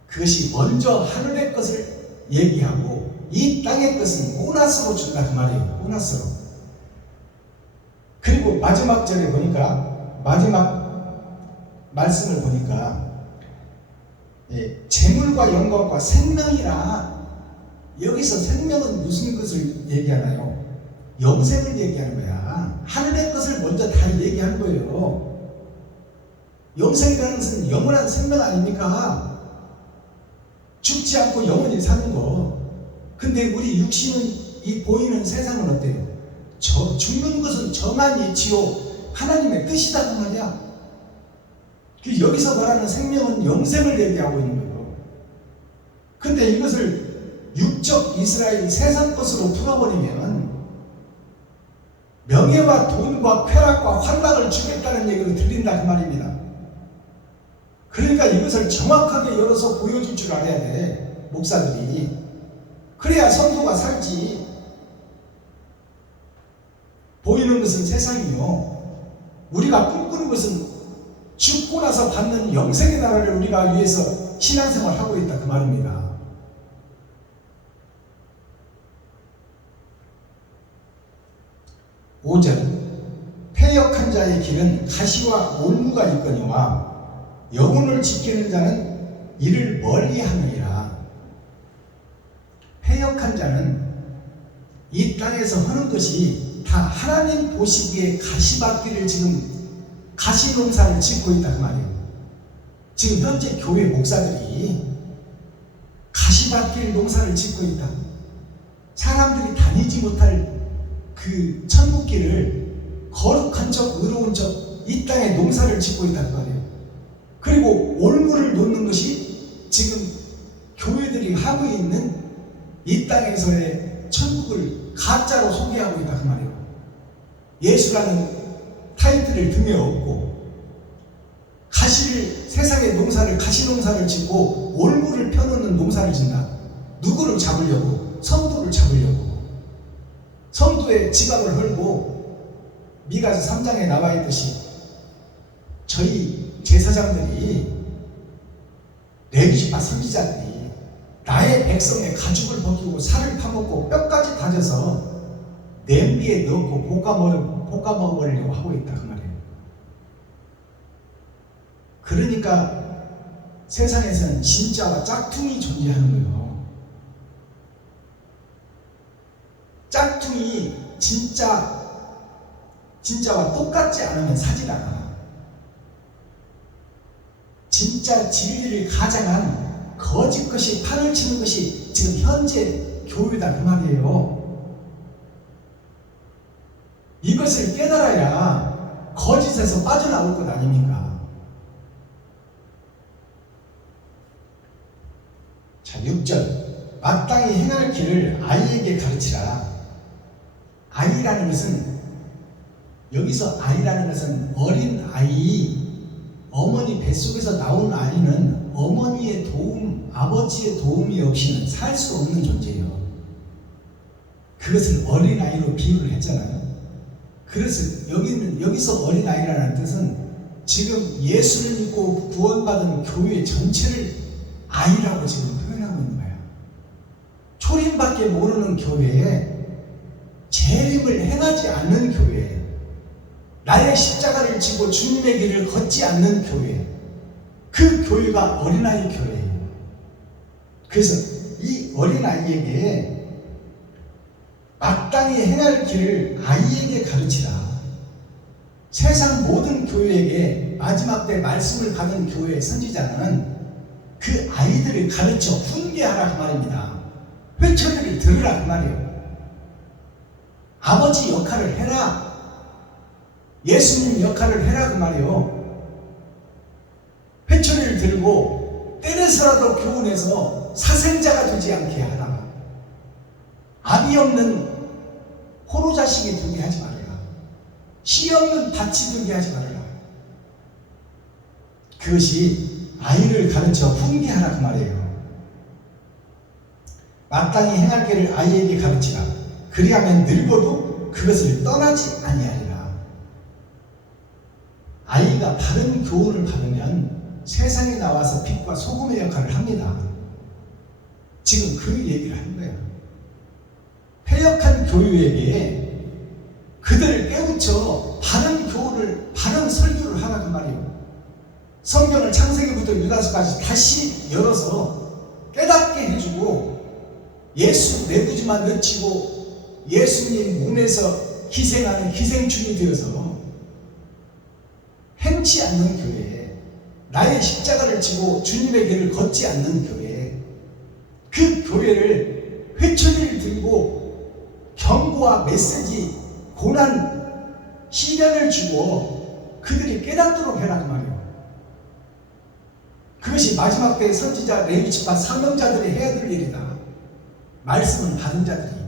그것이 먼저 하늘의 것을 얘기하고 이 땅의 것은 보너스로 준다 그 말이에요. 보너스로. 그리고 마지막 절에 보니까, 마지막 말씀을 보니까 재물과 영광과 생명이라, 여기서 생명은 무슨 것을 얘기하나요? 영생을 얘기하는 거야. 하늘의 것을 먼저 다 얘기하는 거예요. 영생이라는 것은 영원한 생명 아닙니까? 죽지 않고 영원히 사는 거. 근데 우리 육신은, 이 보이는 세상은 어때요? 죽는 것은 저만 이치요 하나님의 뜻이다 그 말이야. 여기서 말하는 생명은 영생을 얘기하고 있는 거예요. 근데 이것을 육적 이스라엘 세상 것으로 풀어버리면 명예와 돈과 쾌락과 환락을 주겠다는 얘기로 들린다 그 말입니다. 그러니까 이것을 정확하게 열어서 보여줄 줄 알아야 돼, 목사들이. 그래야 성도가 살지. 보이는 것은 세상이요, 우리가 꿈꾸는 것은 죽고 나서 받는 영생의 나라를 우리가 위해서 신앙생활을 하고 있다 그 말입니다. (5절) 패역한 자의 길은 가시와 올무가 있거니와 영혼을 지키는 자는 이를 멀리하느니라. 패역한 자는 이 땅에서 하는 것이 다 하나님 보시기에 가시밭길을 지금 가시농사를 짓고 있다 그 말이에요. 지금 현재 교회 목사들이 가시밭길 농사를 짓고 있다. 사람들이 다니지 못할 그 천국길을 거룩한 적, 의로운 적 이 땅에 농사를 짓고 있다 그 말이에요. 그리고 올무를 놓는 것이 지금 교회들이 하고 있는 이 땅에서의 천국을 가짜로 소개하고 있다 그 말이에요. 예수라는 타이틀을 등에 업고 세상의 농사를, 가시농사를 짓고 올무를 펴놓는 농사를 짓는다. 누구를 잡으려고? 성도를 잡으려고. 성도의 지갑을 헐고 미가서 3장에 나와 있듯이 저희 제사장들이, 레위지파 선지자들이 나의 백성의 가죽을 벗기고 살을 파먹고 뼈까지 다져서 냄비에 넣고 볶아 먹으려고 하고 있다 그 말이에요. 그러니까 세상에서는 진짜와 짝퉁이 존재하는 거예요. 짝퉁이 진짜와 똑같지 않으면 사질 않아. 진짜 진리를 가장한 거짓 것이 판을 치는 것이 지금 현재 교회다 그 말이에요. 이것을 깨달아야 거짓에서 빠져나올 것 아닙니까? 자, 6절 마땅히 행할 길을 아이에게 가르치라. 아이라는 것은, 여기서 아이라는 것은 어린 아이, 어머니 뱃속에서 나온 아이는 어머니의 도움, 아버지의 도움이 없이는 살 수 없는 존재예요. 그것을 어린아이로 비유를 했잖아요. 그래서 여기서 어린아이라는 뜻은 지금 예수를 믿고 구원받은 교회 전체를 아이라고 지금 표현하고 있는 거야. 초림밖에 모르는 교회에, 재림을 행하지 않는 교회, 나의 십자가를 지고 주님의 길을 걷지 않는 교회, 그 교회가 어린아이 교회예요. 그래서 이 어린아이에게 마땅히 행할 길을 아이에게 가르치라. 세상 모든 교회에게 마지막 때 말씀을 받은 교회의 선지자는 그 아이들을 가르쳐 훈계하라 그 말입니다. 회초리를 들으라 그 말이에요. 아버지 역할을 해라. 예수님 역할을 해라 그 말이에요. 회초리를 들고 때려서라도 교훈해서 사생자가 되지 않게 하라. 아비 없는 호로 자식이 되게 하지 말아라. 씨 없는 밭이 되게 하지 말아라. 그것이 아이를 가르쳐 훈계하라 그 말이에요. 마땅히 행할 길을 아이에게 가르치라. 그리하면 늙어도 그것을 떠나지 아니하리라. 아이가 바른 교훈을 받으면 세상에 나와서 빛과 소금의 역할을 합니다. 지금 그 얘기를 하는 거예요. 패역한 교회에게 그들을 깨우쳐 바른 교훈을, 바른 설교를 하라 그 말이에요. 성경을 창세기부터 유다서까지 다시 열어서 깨닫게 해주고 예수 내 구주만 외치고 예수님 몸에서 희생하는 기생충이 되어서 행치 않는 교회, 나의 십자가를 지고 주님의 길을 걷지 않는 교회, 그 교회를 회초리를 들고 경고와 메시지, 고난, 시련을 주고 그들이 깨닫도록 해라 그 말이에요. 그것이 마지막 때의 선지자, 레위지파, 사명자들이 해야 될 일이다. 말씀을 받은 자들이.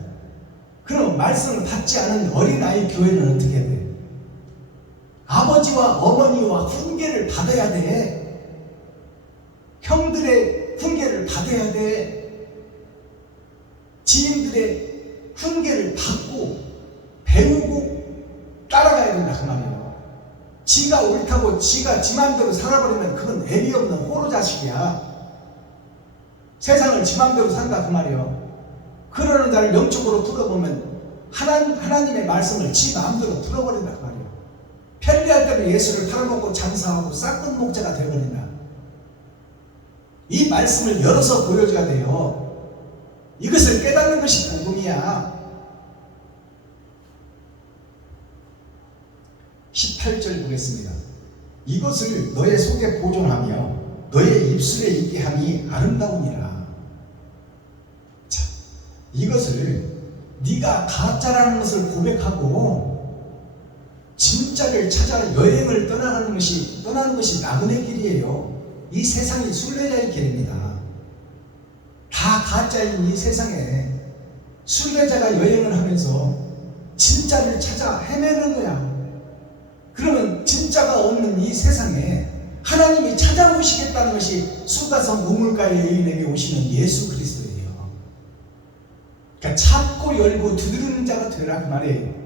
그럼 말씀을 받지 않은 어린아이 교회는 어떻게 해야 돼? 아버지와 어머니와 훈계를 받아야 돼. 형들의 훈계를 받아야 돼. 지인들의 훈계를 받고 배우고 따라가야 된다 그 말이에요. 지가 옳다고 지가 지 맘대로 살아버리면 그건 애비 없는 호로 자식이야. 세상을 지 맘대로 산다 그 말이에요. 그러는 자를 영적으로 풀어보면 하나님의 말씀을 지 마음대로 풀어버린다 그 말이에요. 편리할 대로 예수를 팔아먹고 장사하고 싹돈 목자가 되어버린다. 이 말씀을 열어서 보여줘야 돼요. 이것을 깨닫는 것이 복음이야. 18절 보겠습니다. 이것을 너의 속에 보존하며 너의 입술에 있게 함이 아름다우니라. 자, 이것을 네가 가짜라는 것을 고백하고 진짜를 찾아 여행을 떠나는 것이 나그네 길이에요. 이 세상이 순례자의 길입니다. 다 가짜인 이 세상에 순례자가 여행을 하면서 진짜를 찾아 헤매는 거야. 그러면 진짜가 없는 이 세상에 하나님이 찾아오시겠다는 것이 수가성 우물가의 여인에게 오시는 예수 그리스도예요. 그러니까 찾고 열고 두드리는 자가 되라 그 말이에요.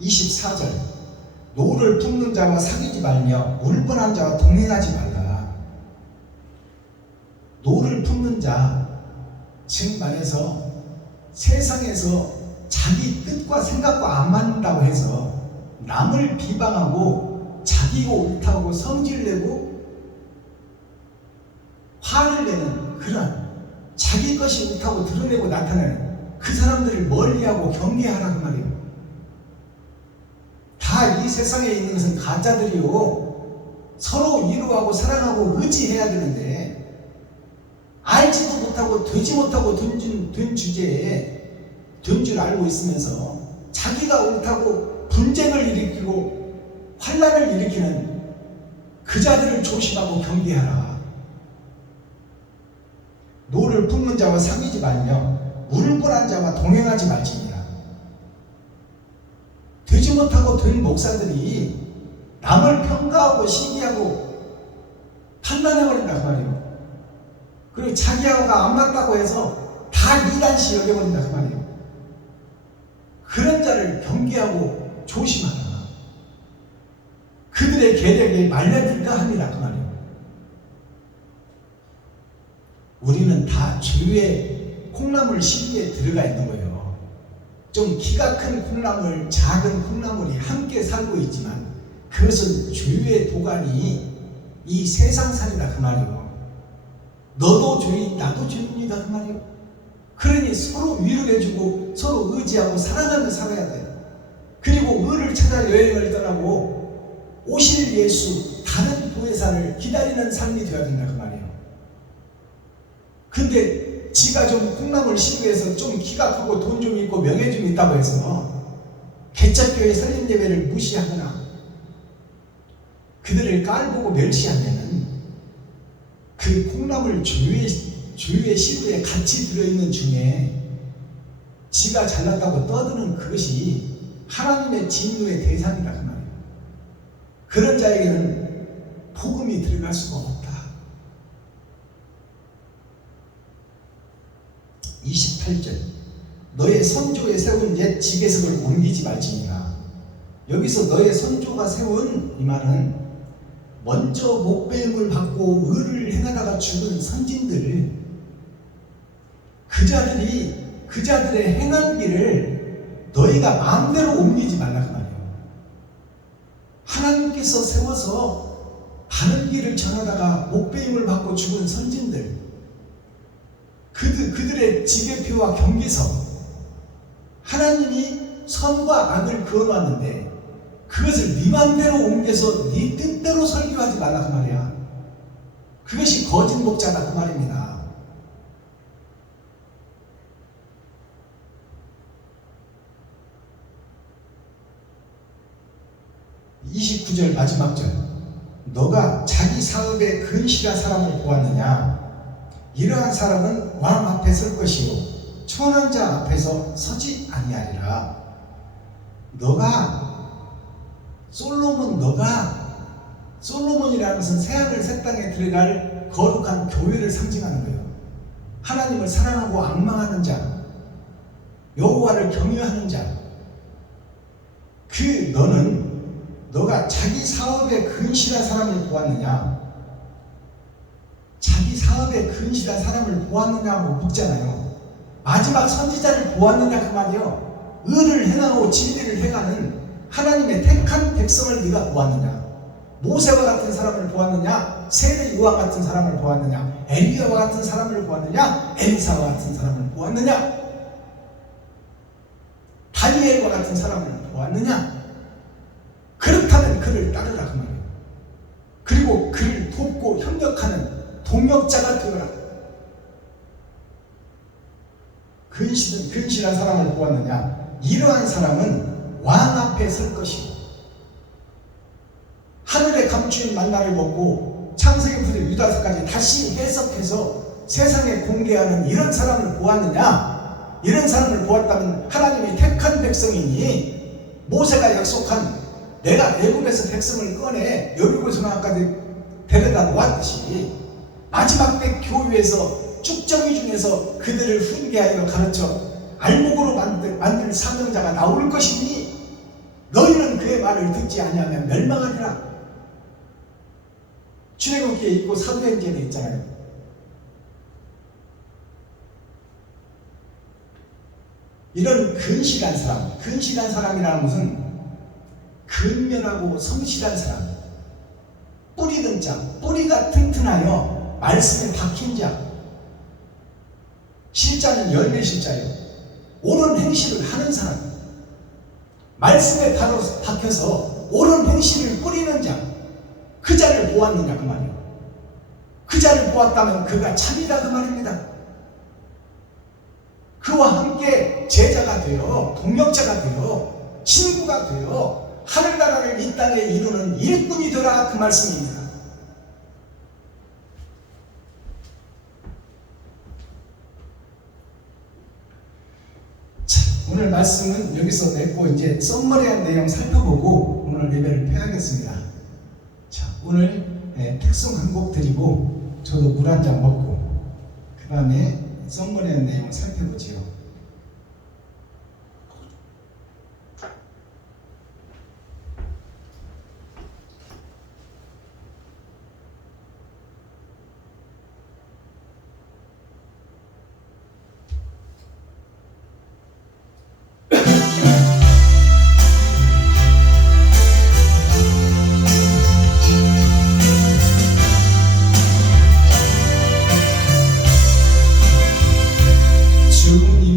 (24절) 노를 품는 자와 사귀지 말며 울분한 자와 동행하지 말라. 노를 품는 자, 즉 말해서 세상에서 자기 뜻과 생각과 안 맞는다고 해서 남을 비방하고 자기가 옳다고 성질내고 화를 내는 그런 자기 것이 옳다고 드러내고 나타내는 그 사람들을 멀리하고 경계하라 그 말이에요. 다 이 세상에 있는 것은 가짜들이요. 서로 위로하고 사랑하고 의지해야 되는데 알지도 못하고 되지 못하고 된 주제에 된 줄 알고 있으면서 자기가 옳다고 분쟁을 일으키고 환란을 일으키는 그 자들을 조심하고 경계하라. 노를 품는 자와 사귀지 말며 울분한 자와 동행하지 말지니라. 되지 못하고 된 목사들이 남을 평가하고 시기하고 판단해버린다 그 말이에요. 그리고 자기하고가 안 맞다고 해서 다 이단시 여겨버린다 그 말이에요. 그런 자를 경계하고 조심하라. 그들의 계략에 말려들까 합니다 그 말이에요. 우리는 다 죄의 콩나물 시기에 들어가 있는 거예요. 좀 키가 큰 콩나물, 작은 콩나물이 함께 살고 있지만 그것은 죄의 도가니 이 세상살이다 그 말이에요. 너도 죄인, 나도 죄인이다 그 말이에요. 그러니 서로 위로해주고 서로 의지하고 사랑하며 살아야 돼요. 그리고 의를 찾아 여행을 떠나고 오실 예수, 다른 보혜사를 기다리는 삶이 되어야 된다 그 말이에요. 근데 지가 좀 콩나물 시루해서 좀 키가 크고 돈 좀 있고 명예 좀 있다고 해서 개척교회 설립 예배를 무시하거나 그들을 깔보고 멸시하면은 그 콩나물 주의 시루에 같이 들어있는 중에 지가 잘났다고 떠드는 그것이 하나님의 진노의 대상이다 그 말이에요. 그런 자에게는 복음이 들어갈 수가 없다. 28절 너의 선조에 세운 옛 지계석을 옮기지 말지니라. 여기서 너의 선조가 세운 이 말은 먼저 목배임을 받고 의를 행하다가 죽은 선진들, 그 자들의 행한 길을 너희가 마음대로 옮기지 말라 그 말이에요. 하나님께서 세워서 바른 길을 전하다가 목배임을 받고 죽은 선진들, 그들의 지배표와 경계서, 하나님이 선과 악을 그어놨는데 그것을 네 맘대로 옮겨서 네 뜻대로 설교하지 말라 그 말이야. 그것이 거짓 목자다 그 말입니다. (29절) 마지막 절. 너가 자기 사업에 근실한 사람을 보았느냐? 이러한 사람은 왕 앞에 설 것이요 천한 자 앞에서 서지 아니하리라. 솔로몬이라는 것은 새하늘 새 땅에 들어갈 거룩한 교회를 상징하는 거예요. 하나님을 사랑하고 앙망하는 자, 여호와를 경외하는 자. 너가 자기 사업에 근실한 사람을 보았느냐? 자기 사업에 근실한 사람을 보았느냐고 묻잖아요. 마지막 선지자를 보았느냐 그 말이요. 의를 행하고 진리를 행하는 하나님의 택한 백성을 네가 보았느냐? 모세와 같은 사람을 보았느냐? 세례 요한 같은 사람을 보았느냐? 엘리야와 같은 사람을 보았느냐? 엘리사와 같은 사람을 보았느냐? 다니엘과 같은 사람을 보았느냐? 그렇다면 그를 따르라 그 말이에요. 그리고 그를 돕고 협력하는 동역자가 되어라. 근실한 사람을 보았느냐? 이러한 사람은 왕 앞에 설 것이고 하늘에 감추인 만나를 먹고 창세기부터 유다서까지 다시 해석해서 세상에 공개하는 이런 사람을 보았느냐? 이런 사람을 보았다면 하나님이 택한 백성이니 모세가 약속한 내가 애굽에서 백성을 꺼내 여리고 성까지 데려다 놓았듯이 마지막 때 교회에서 쭉정이 중에서 그들을 훈계하여 가르쳐 알목으로 만들 사명자가 나올 것이니 너희는 그의 말을 듣지 아니하면 멸망하리라. 출애굽기에 있고 사도행전에 있잖아요. 이런 근실한 사람이라는 것은 근면하고 성실한 사람, 뿌리는 자, 뿌리가 튼튼하여 말씀에 박힌 자, 실자는 열매 실자예요. 옳은 행실을 하는 사람, 말씀에 바로 박혀서 옳은 행실을 뿌리는 자, 그 자를 보았느냐 그 말이에요. 그 자를 보았다면 그가 참이다 그 말입니다. 그와 함께 제자가 되어 동역자가 되어 친구가 되어 하늘나라를 이 땅에 이루는 일꾼이 되라 그 말씀입니다. 자, 오늘 말씀은 여기서 맺고 이제 썸머리한 내용 살펴보고 오늘 예배를 폐하겠습니다. 자, 오늘 특송 한 곡 드리고 저도 물 한 잔 먹고 그 다음에 썸머리한 내용 살펴보지요. 주님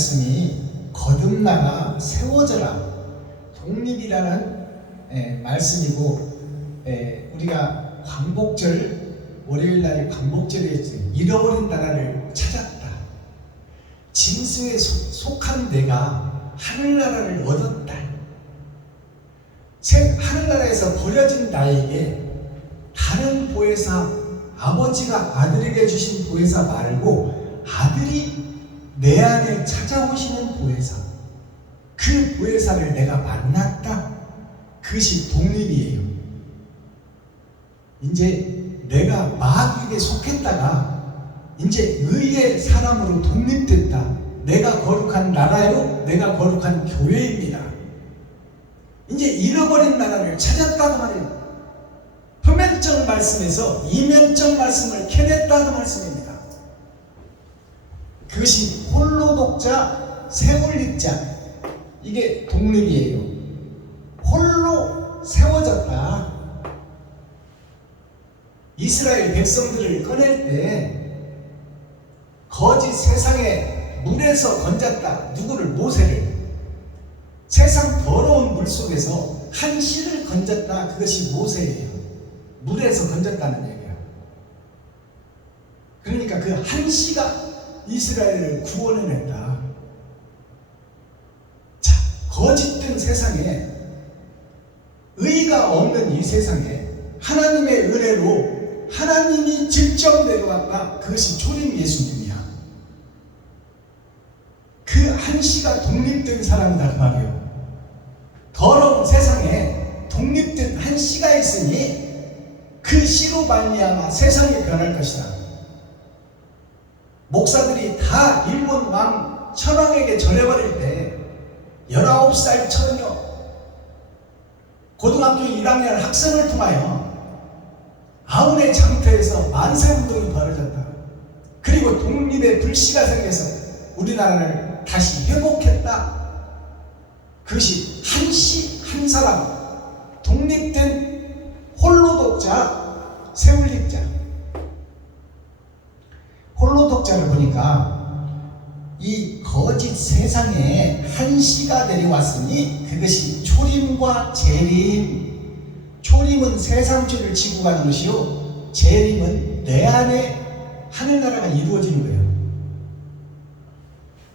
말씀이 거듭나가 세워져라. 독립이라는 말씀이고, 우리가 광복절, 월요일날에 광복절에 잃어버린 나라를 찾았다. 짐승에 속한 내가 하늘나라를 얻었다. 하늘나라에서 버려진 나에게 다른 보혜사, 아버지가 아들에게 주신 보혜사 말고 아들이 내 안에 찾아오시는 보혜사, 그 보혜사를 내가 만났다. 그것이 독립이에요. 이제 내가 마귀에게 속했다가 이제 의의 사람으로 독립됐다. 내가 거룩한 나라요, 내가 거룩한 교회입니다. 이제 잃어버린 나라를 찾았다고 말해요. 표면적 말씀에서 이면적 말씀을 캐냈다는 말씀입니다. 그것이 홀로 독자, 세울립자, 이게 독립이에요. 홀로 세워졌다. 이스라엘 백성들을 꺼낼 때 거짓 세상에 물에서 건졌다. 누구를? 모세를. 세상 더러운 물 속에서 한 씨를 건졌다. 그것이 모세예요. 물에서 건졌다는 얘기야. 그러니까 그 한 씨가 이스라엘을 구원해냈다. 자, 거짓된 세상에, 의가 없는 이 세상에 하나님의 은혜로 하나님이 직접 내려왔다. 그것이 초림 예수님이야. 그 한 씨가 독립된 사람이다 그 말이에요. 더러운 세상에 독립된 한 씨가 있으니 그 씨로 말미암아 세상이 변할 것이다. 목사들이 다 일본 왕 천황에게 절해버릴 때 19살 처녀 고등학교 1학년 학생을 통하여 아운의 장터에서 만세운동이 벌어졌다. 그리고 독립의 불씨가 생겨서 우리나라를 다시 회복했다. 그것이 한 씨, 한 사람, 독립된 홀로 독자, 세울립자. 홀로 독자를 보니까 이 거짓 세상에 한 씨가 내려왔으니 그것이 초림과 재림. 초림은 세상죄를 지고 가는 것이요, 재림은 내 안에 하늘나라가 이루어지는 거예요.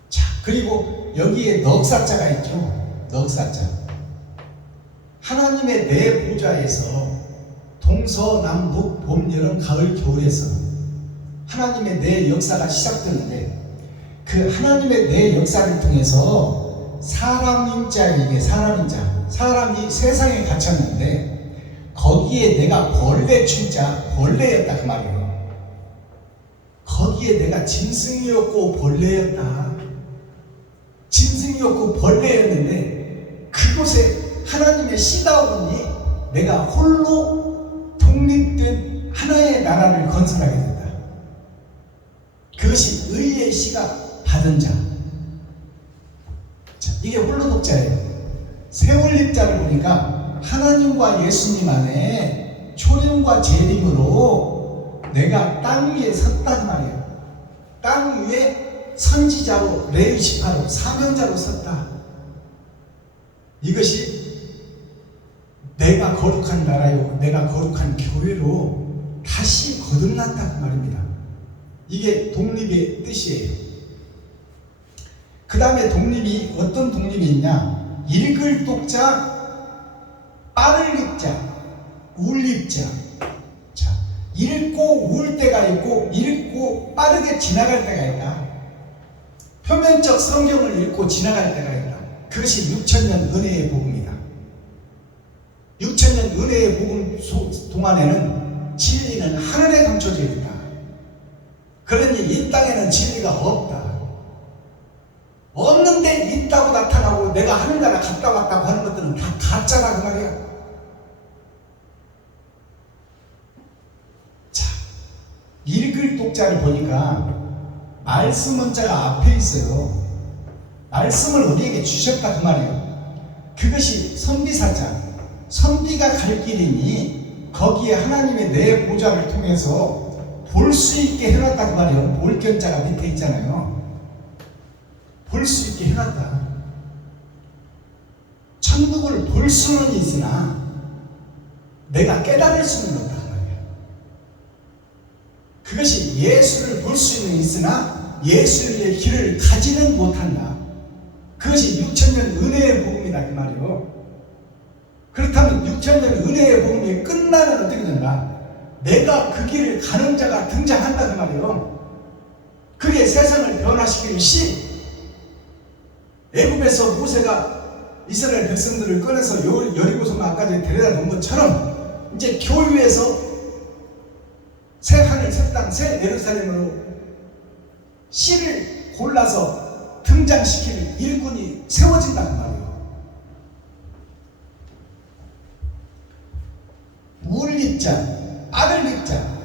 자, 그리고 여기에 넉사자가 있죠. 넉사자. 하나님의 내 보좌에서 동서남북 봄 여름 가을 겨울에서 하나님의 내 역사가 시작되는데, 그 하나님의 내 역사를 통해서 사람인자에게, 사람이 세상에 갇혔는데 거기에 내가 벌레 출자, 벌레였다 그 말이에요. 거기에 내가 짐승이었고 벌레였다. 짐승이었고 벌레였는데 그곳에 하나님의 씨가 오니 내가 홀로 독립된 하나의 나라를 건설하게 된다. 그것이 의의 씨가 받은 자. 자, 이게 홀로 독자예요. 세울립자를 보니까 하나님과 예수님 안에 초림과 재림으로 내가 땅 위에 섰다 그 말이에요. 땅 위에 선지자로, 레위시파로, 사명자로 섰다. 이것이 내가 거룩한 나라요, 내가 거룩한 교회로 다시 거듭났다 그 말입니다. 이게 독립의 뜻이에요. 그 다음에 독립이 어떤 독립이 있냐? 읽을 독자, 빠를 읽자, 울 읽자. 자, 읽고 울 때가 있고 읽고 빠르게 지나갈 때가 있다. 표면적 성경을 읽고 지나갈 때가 있다. 그것이 6,000년 은혜의 복음이다. 6,000년 은혜의 복음 동안에는 진리는 하늘에 감춰져 있다. 그러니 이 땅에는 진리가 없다. 없는데 있다고 나타나고 내가 하늘나라 갔다 왔다고 하는 것들은 다 가짜라 그 말이야. 자, 읽을 독자를 보니까 말씀 원자가 앞에 있어요. 말씀을 우리에게 주셨다 그 말이에요. 그것이 선비사자, 선비가 갈 길이니 거기에 하나님의 내 보좌를 통해서 볼 수 있게 해놨다 그 말이에요. 볼견자가 밑에 있잖아요. 볼 수 있게 해놨다. 천국을 볼 수는 있으나 내가 깨달을 수는 없다 그 말이야. 그것이 예수를 볼 수는 있으나 예수의 길을 가지는 못한다. 그것이 6천년 은혜의 복음이다 그 말이요. 그렇다면 6천년 은혜의 복음이 끝나면 어떻게 된다? 내가 그 길을 가는 자가 등장한다 그 말이요. 그게 세상을 변화시키는 시. 애굽에서 모세가 이스라엘 백성들을 꺼내서 여리고성 앞까지 데려다 놓은 것처럼 이제 교회에서 새 하늘 새 땅 새 예루살렘으로 씨를 골라서 등장시키는 일꾼이 세워진다는 말이에요. 울 입자, 아들 입자,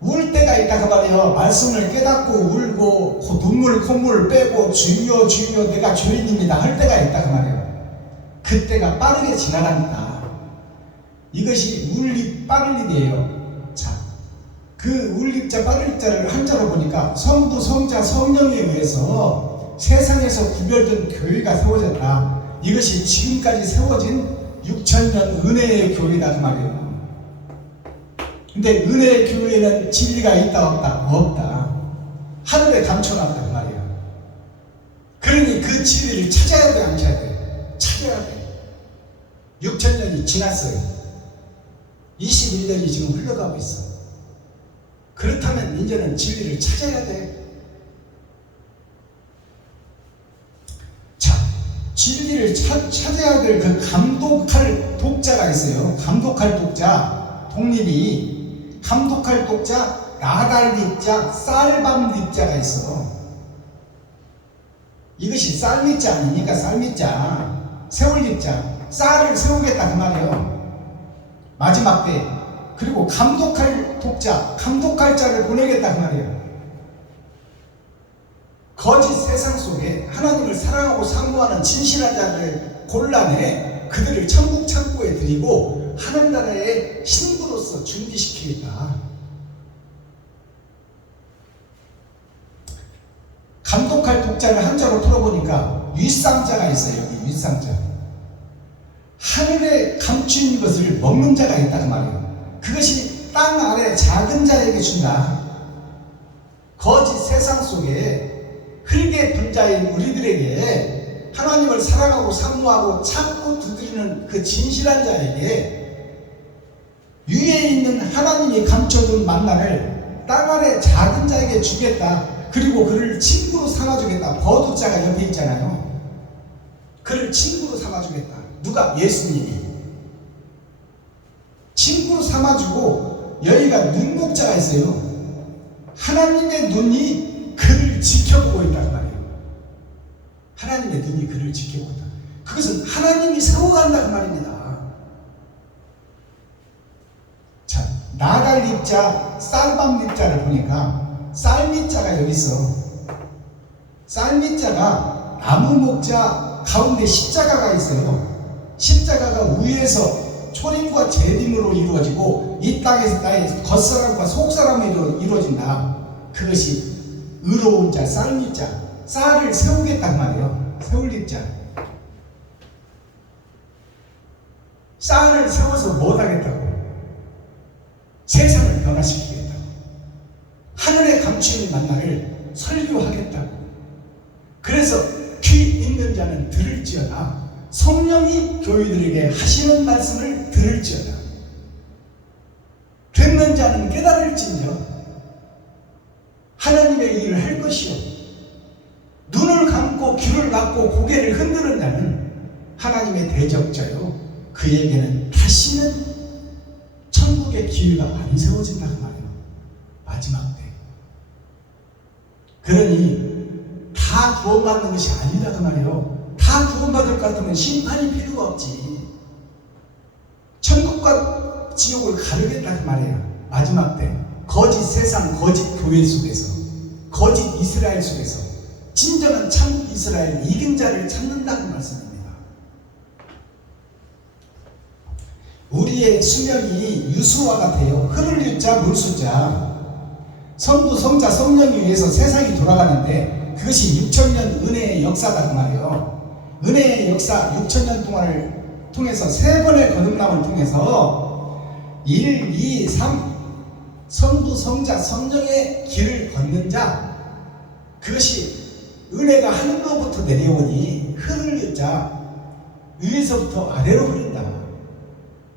울 때가 있다고 말이에요. 말씀을 깨닫고 울고 눈물 콧물을 빼고 주여 주여 내가 죄인입니다 할 때가 있다고 말이에요. 그때가 빠르게 지나간다. 이것이 울입 빠를입이에요. 자, 그 울입자 빠를입자를 한자로 보니까 성부 성자 성령에 의해서 세상에서 구별된 교회가 세워졌다. 이것이 지금까지 세워진 6천년 은혜의 교회다 그 말이에요. 근데 은혜의 교회는 진리가 있다 없다? 없다. 하늘에 감춰놨다 그 말이에요. 그러니 그 진리를 찾아야 돼 안 찾아야 돼? 찾아야 돼. 6천년이 지났어요. 21년이 지금 흘러가고 있어. 그렇다면 이제는 진리를 찾아야 돼. 자, 진리를 찾아야 될 그 감독할 독자가 있어요. 감독할 독자, 독립이 감독할 독자, 나달립자, 쌀밤립자가 있어. 이것이 쌀립자 아닙니까? 쌀립자, 세울립자, 쌀을 세우겠다 그 말이에요. 마지막 때. 그리고 감독할 독자, 감독할 자를 보내겠다 그 말이에요. 거짓 세상 속에 하나님을 사랑하고 사모하는 진실한 자를 골라내 그들을 천국 창고에 들이고 하늘나라의 신부로서 준비시키겠다. 감독할 독자를 한자로 풀어보니까 윗상자가 있어요. 여기 윗상자. 하늘에 감춘 것을 먹는 자가 있다는 말이에요. 그것이 땅 아래 작은 자에게 준다. 거짓 세상 속에 흙의 분자인 우리들에게 하나님을 사랑하고 사모하고 찾고 두드리는 그 진실한 자에게 위에 있는 하나님이 감춰둔 만나를 땅 아래 작은 자에게 주겠다. 그리고 그를 친구로 삼아주겠다. 버두자가 옆에 있잖아요. 그를 친구로 삼아주겠다. 누가? 예수님이. 친구로 삼아주고 여기가 눈목자가 있어요. 하나님의 눈이 그를 지켜보고 있단 말이에요. 하나님의 눈이 그를 지켜보고 있다. 그것은 하나님이 세워간다는 말입니다. 자, 나달립자, 쌀밤립자를 보니까 쌀밑자가 여기 있어. 쌀밑자가 나무 목자 가운데 십자가가 있어요. 십자가가 위에서 초림과 재림으로 이루어지고 이 땅에서 나의 겉사람과 속사람으로 이루어진다. 그것이 의로운 자, 쌀밑자. 쌀을 세우겠단 말이에요. 세울립자. 쌀을 세워서 뭐 하겠다고? 세상을 변화시키겠다고. 하늘에 감추인 만나를 설교하겠다고. 그래서 귀 있는 자는 들을지어다. 성령이 교회들에게 하시는 말씀을 들을지어다. 듣는 자는 깨달을지니여 하나님의 일을 할 것이요. 눈을 감고 귀를 막고 고개를 흔드는 자는 하나님의 대적자요. 그에게는 다시는 천국의 기회가 안 세워진다고 말이에요. 마지막 때. 그러니 다 구원받는 것이 아니라고 말이에요. 다 구원받을 것 같으면 심판이 필요가 없지. 천국과 지옥을 가르겠다고 말이에요. 마지막 때. 거짓 세상, 거짓 교회 속에서, 거짓 이스라엘 속에서 진정한 참 이스라엘 이긴 자를 찾는다는 말씀입니다. 우리의 수명이 유수와 같아요. 흐를 유자 물수자. 성부 성자 성령에 의해서 세상이 돌아가는데 그것이 6천년 은혜의 역사다 그 말이에요. 은혜의 역사 6천년 동안을 통해서 세 번의 거듭남을 통해서 1, 2, 3 성부, 성자, 성령의 길을 걷는 자, 그것이 은혜가 하늘로부터 내려오니 흐를 자 위에서부터 아래로 흐른다.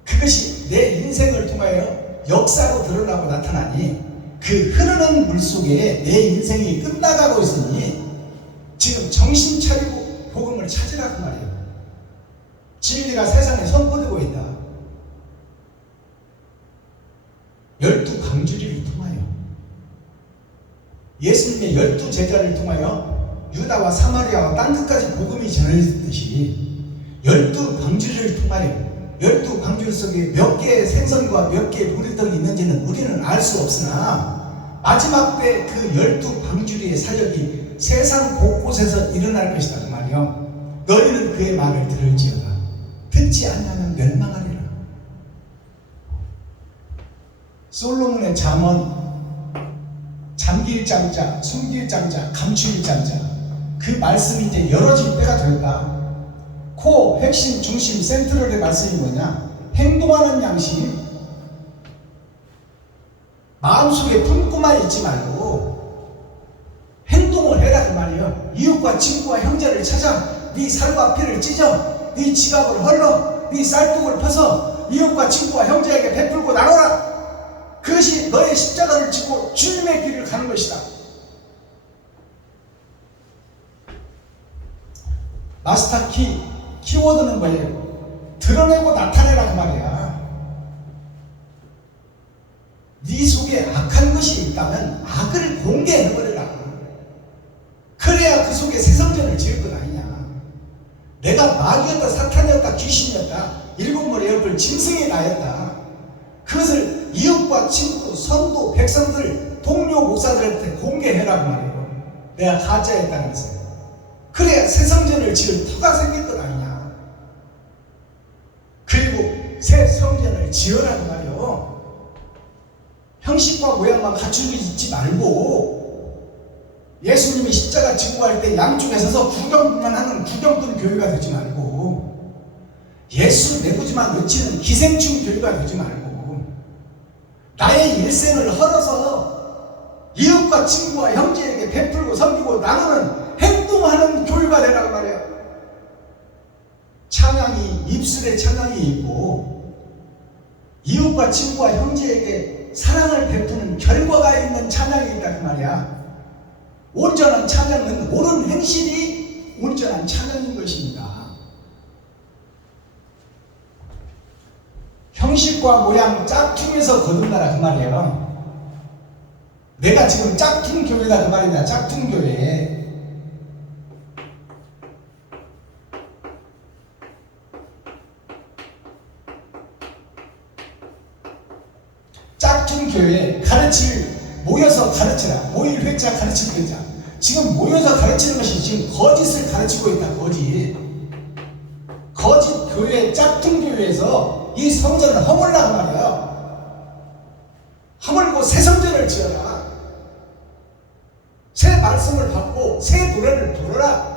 그것이 내 인생을 통하여 역사로 드러나고 나타나니 그 흐르는 물 속에 내 인생이 끝나가고 있으니 지금 정신 차리고 복음을 찾으라고 말이에요. 진리가 세상에 선포되고 있다. 12 방주리를 통하여 예수님의 12제자를 통하여 유다와 사마리아와 딴 끝까지 복음이 전해졌듯이 12 방주리를 통하여 12 방주리 속에 몇 개의 생선과 몇 개의 보리떡이 있는지는 우리는 알 수 없으나 마지막 때 그 12 방주리의 사역이 세상 곳곳에서 일어날 것이다 그 말이요. 너희는 그의 말을 들을지어다. 듣지 않으면 멸망하리라. 솔로몬의 잠언 잠길 잠자, 숨길 잠자, 감출 잠자, 그 말씀이 이제 열어질 때가 되었다. 코, 핵심, 중심, 센트럴의 말씀이 뭐냐? 행동하는 양심. 마음속에 품고만 있지 말고 행동을 해라 그 말이에요. 이웃과 친구와 형제를 찾아 네 살과 피를 찢어 네 지갑을 헐러 네 쌀국을 펴서 이웃과 친구와 형제에게 베풀고 나눠라. 그것이 너의 십자가를 지고 주님의 길을 가는 것이다. 마스터 키워드는 뭐예요? 드러내고 나타내라 그 말이야. 네 속에 악한 것이 있다면 악을 공개해버려라. 그래야 그 속에 새 성전을 지을 것 아니냐. 내가 마귀였다, 사탄이었다, 귀신이었다, 일곱 머리 옆을 짐승이 나였다. 그것을 이웃과 친구, 성도, 백성들, 동료 목사들한테 공개해라 그 말이에요. 내가 가짜였다는 것을. 그래야 새 성전을 지을 터가 생길 것 아니냐. 그리고 새 성전을 지으라 그 말이에요. 형식과 모양만 갖추고 있지 말고 예수님이 십자가 지고 갈 때 양쪽에 서서 구경만 하는 구경꾼 교회가 되지 말고 예수 내부지만 외치는 기생충 교회가 되지 말고 나의 일생을 헐어서 이웃과 친구와 형제에게 베풀고 섬기고 나누는 행동하는 교회가 되라고 말이에요. 찬양이 입술에 찬양이 있고 이웃과 친구와 형제에게 사랑을 베푸는 결과가 있는 찬양이 있다 그 말이야. 온전한 찬양은 옳은 행실이 온전한 찬양인 것입니다. 형식과 모양 짝퉁에서 거듭나라 그 말이에요. 내가 지금 짝퉁 교회다 그 말이다. 짝퉁 교회. 짝퉁 교회 모여서 가르치라. 모일 회자 가르칠 회자. 지금 모여서 가르치는 것이 지금 거짓을 가르치고 있다. 거짓 교회, 짝퉁 교회에서 이 성전을 허물라 그 말이에요. 허물고 새 성전을 지어라. 새 말씀을 받고 새 노래를 부르라.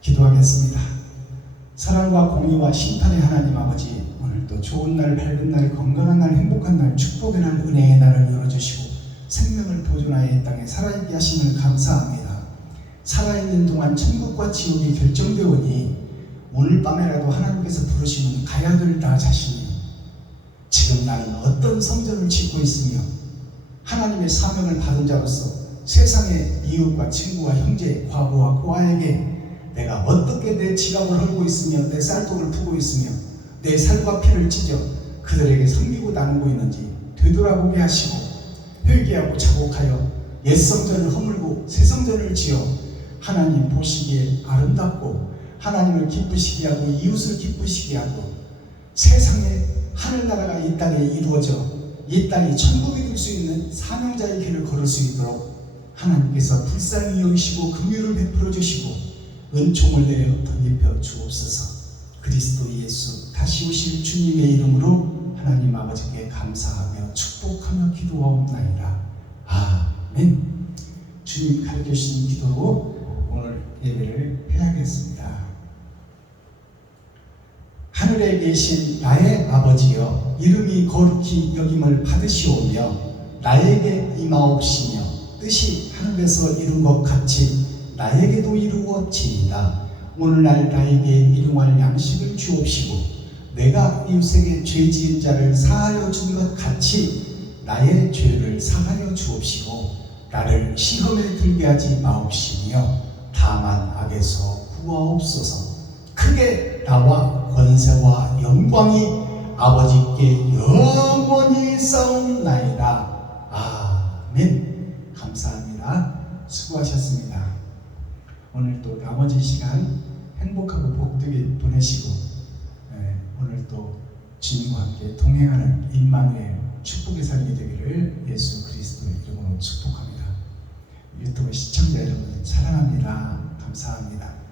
기도하겠습니다. 사랑과 공의와 심판의 하나님 아버지, 오늘도 좋은 날, 밝은 날, 건강한 날, 행복한 날, 축복의 날, 은혜의 날을 열어주시고 생명을 보존하여 이 땅에 살아있게 하심을 감사합니다. 살아있는 동안 천국과 지옥이 결정되오니 오늘 밤에라도 하나님께서 부르시면 가야 될 나 자신이 지금 나는 어떤 성전을 짓고 있으며 하나님의 사명을 받은 자로서 세상의 이웃과 친구와 형제, 과부와 고아에게 내가 어떻게 내 지갑을 헐고 있으며 내 쌀독을 푸고 있으며 내 살과 피를 찢어 그들에게 섬기고 나누고 있는지 되돌아보게 하시고 회개하고 자복하여 옛 성전을 허물고 새 성전을 지어 하나님 보시기에 아름답고 하나님을 기쁘시게 하고 이웃을 기쁘시게 하고 세상에 하늘나라가 이 땅에 이루어져 이 땅이 천국이 될 수 있는 사명자의 길을 걸을 수 있도록 하나님께서 불쌍히 여기시고 긍휼을 베풀어 주시고 은총을 내려 덧입혀 주옵소서. 그리스도 예수 다시 오실 주님의 이름으로 하나님 아버지께 감사하며 축복하며 기도하옵나이다. 아멘. 주님 가르쳐주신 기도로 오늘 예배를 해야겠습니다. 하늘에 계신 나의 아버지여, 이름이 거룩히 여김을 받으시오며 나에게 임하옵시며 뜻이 하늘에서 이룬 것 같이 나에게도 이루어지이다. 오늘날 나에게 일용할 양식을 주옵시고 내가 이웃에게 죄 지은 자를 사하여 준 것 같이 나의 죄를 사하여 주옵시고 나를 시험에 들게 하지 마옵시며 다만 악에서 구하옵소서. 크게 나와 권세와 영광이 아버지께 영원히 싸움나이다. 아멘. 감사합니다. 수고하셨습니다. 오늘 또 나머지 시간 행복하고 복되게 보내시고 오늘 또 주님과 함께 동행하는 임마누엘 축복의 삶이 되기를 예수 그리스도의 이름으로 축복합니다. 유튜브 시청자 여러분 사랑합니다. 감사합니다.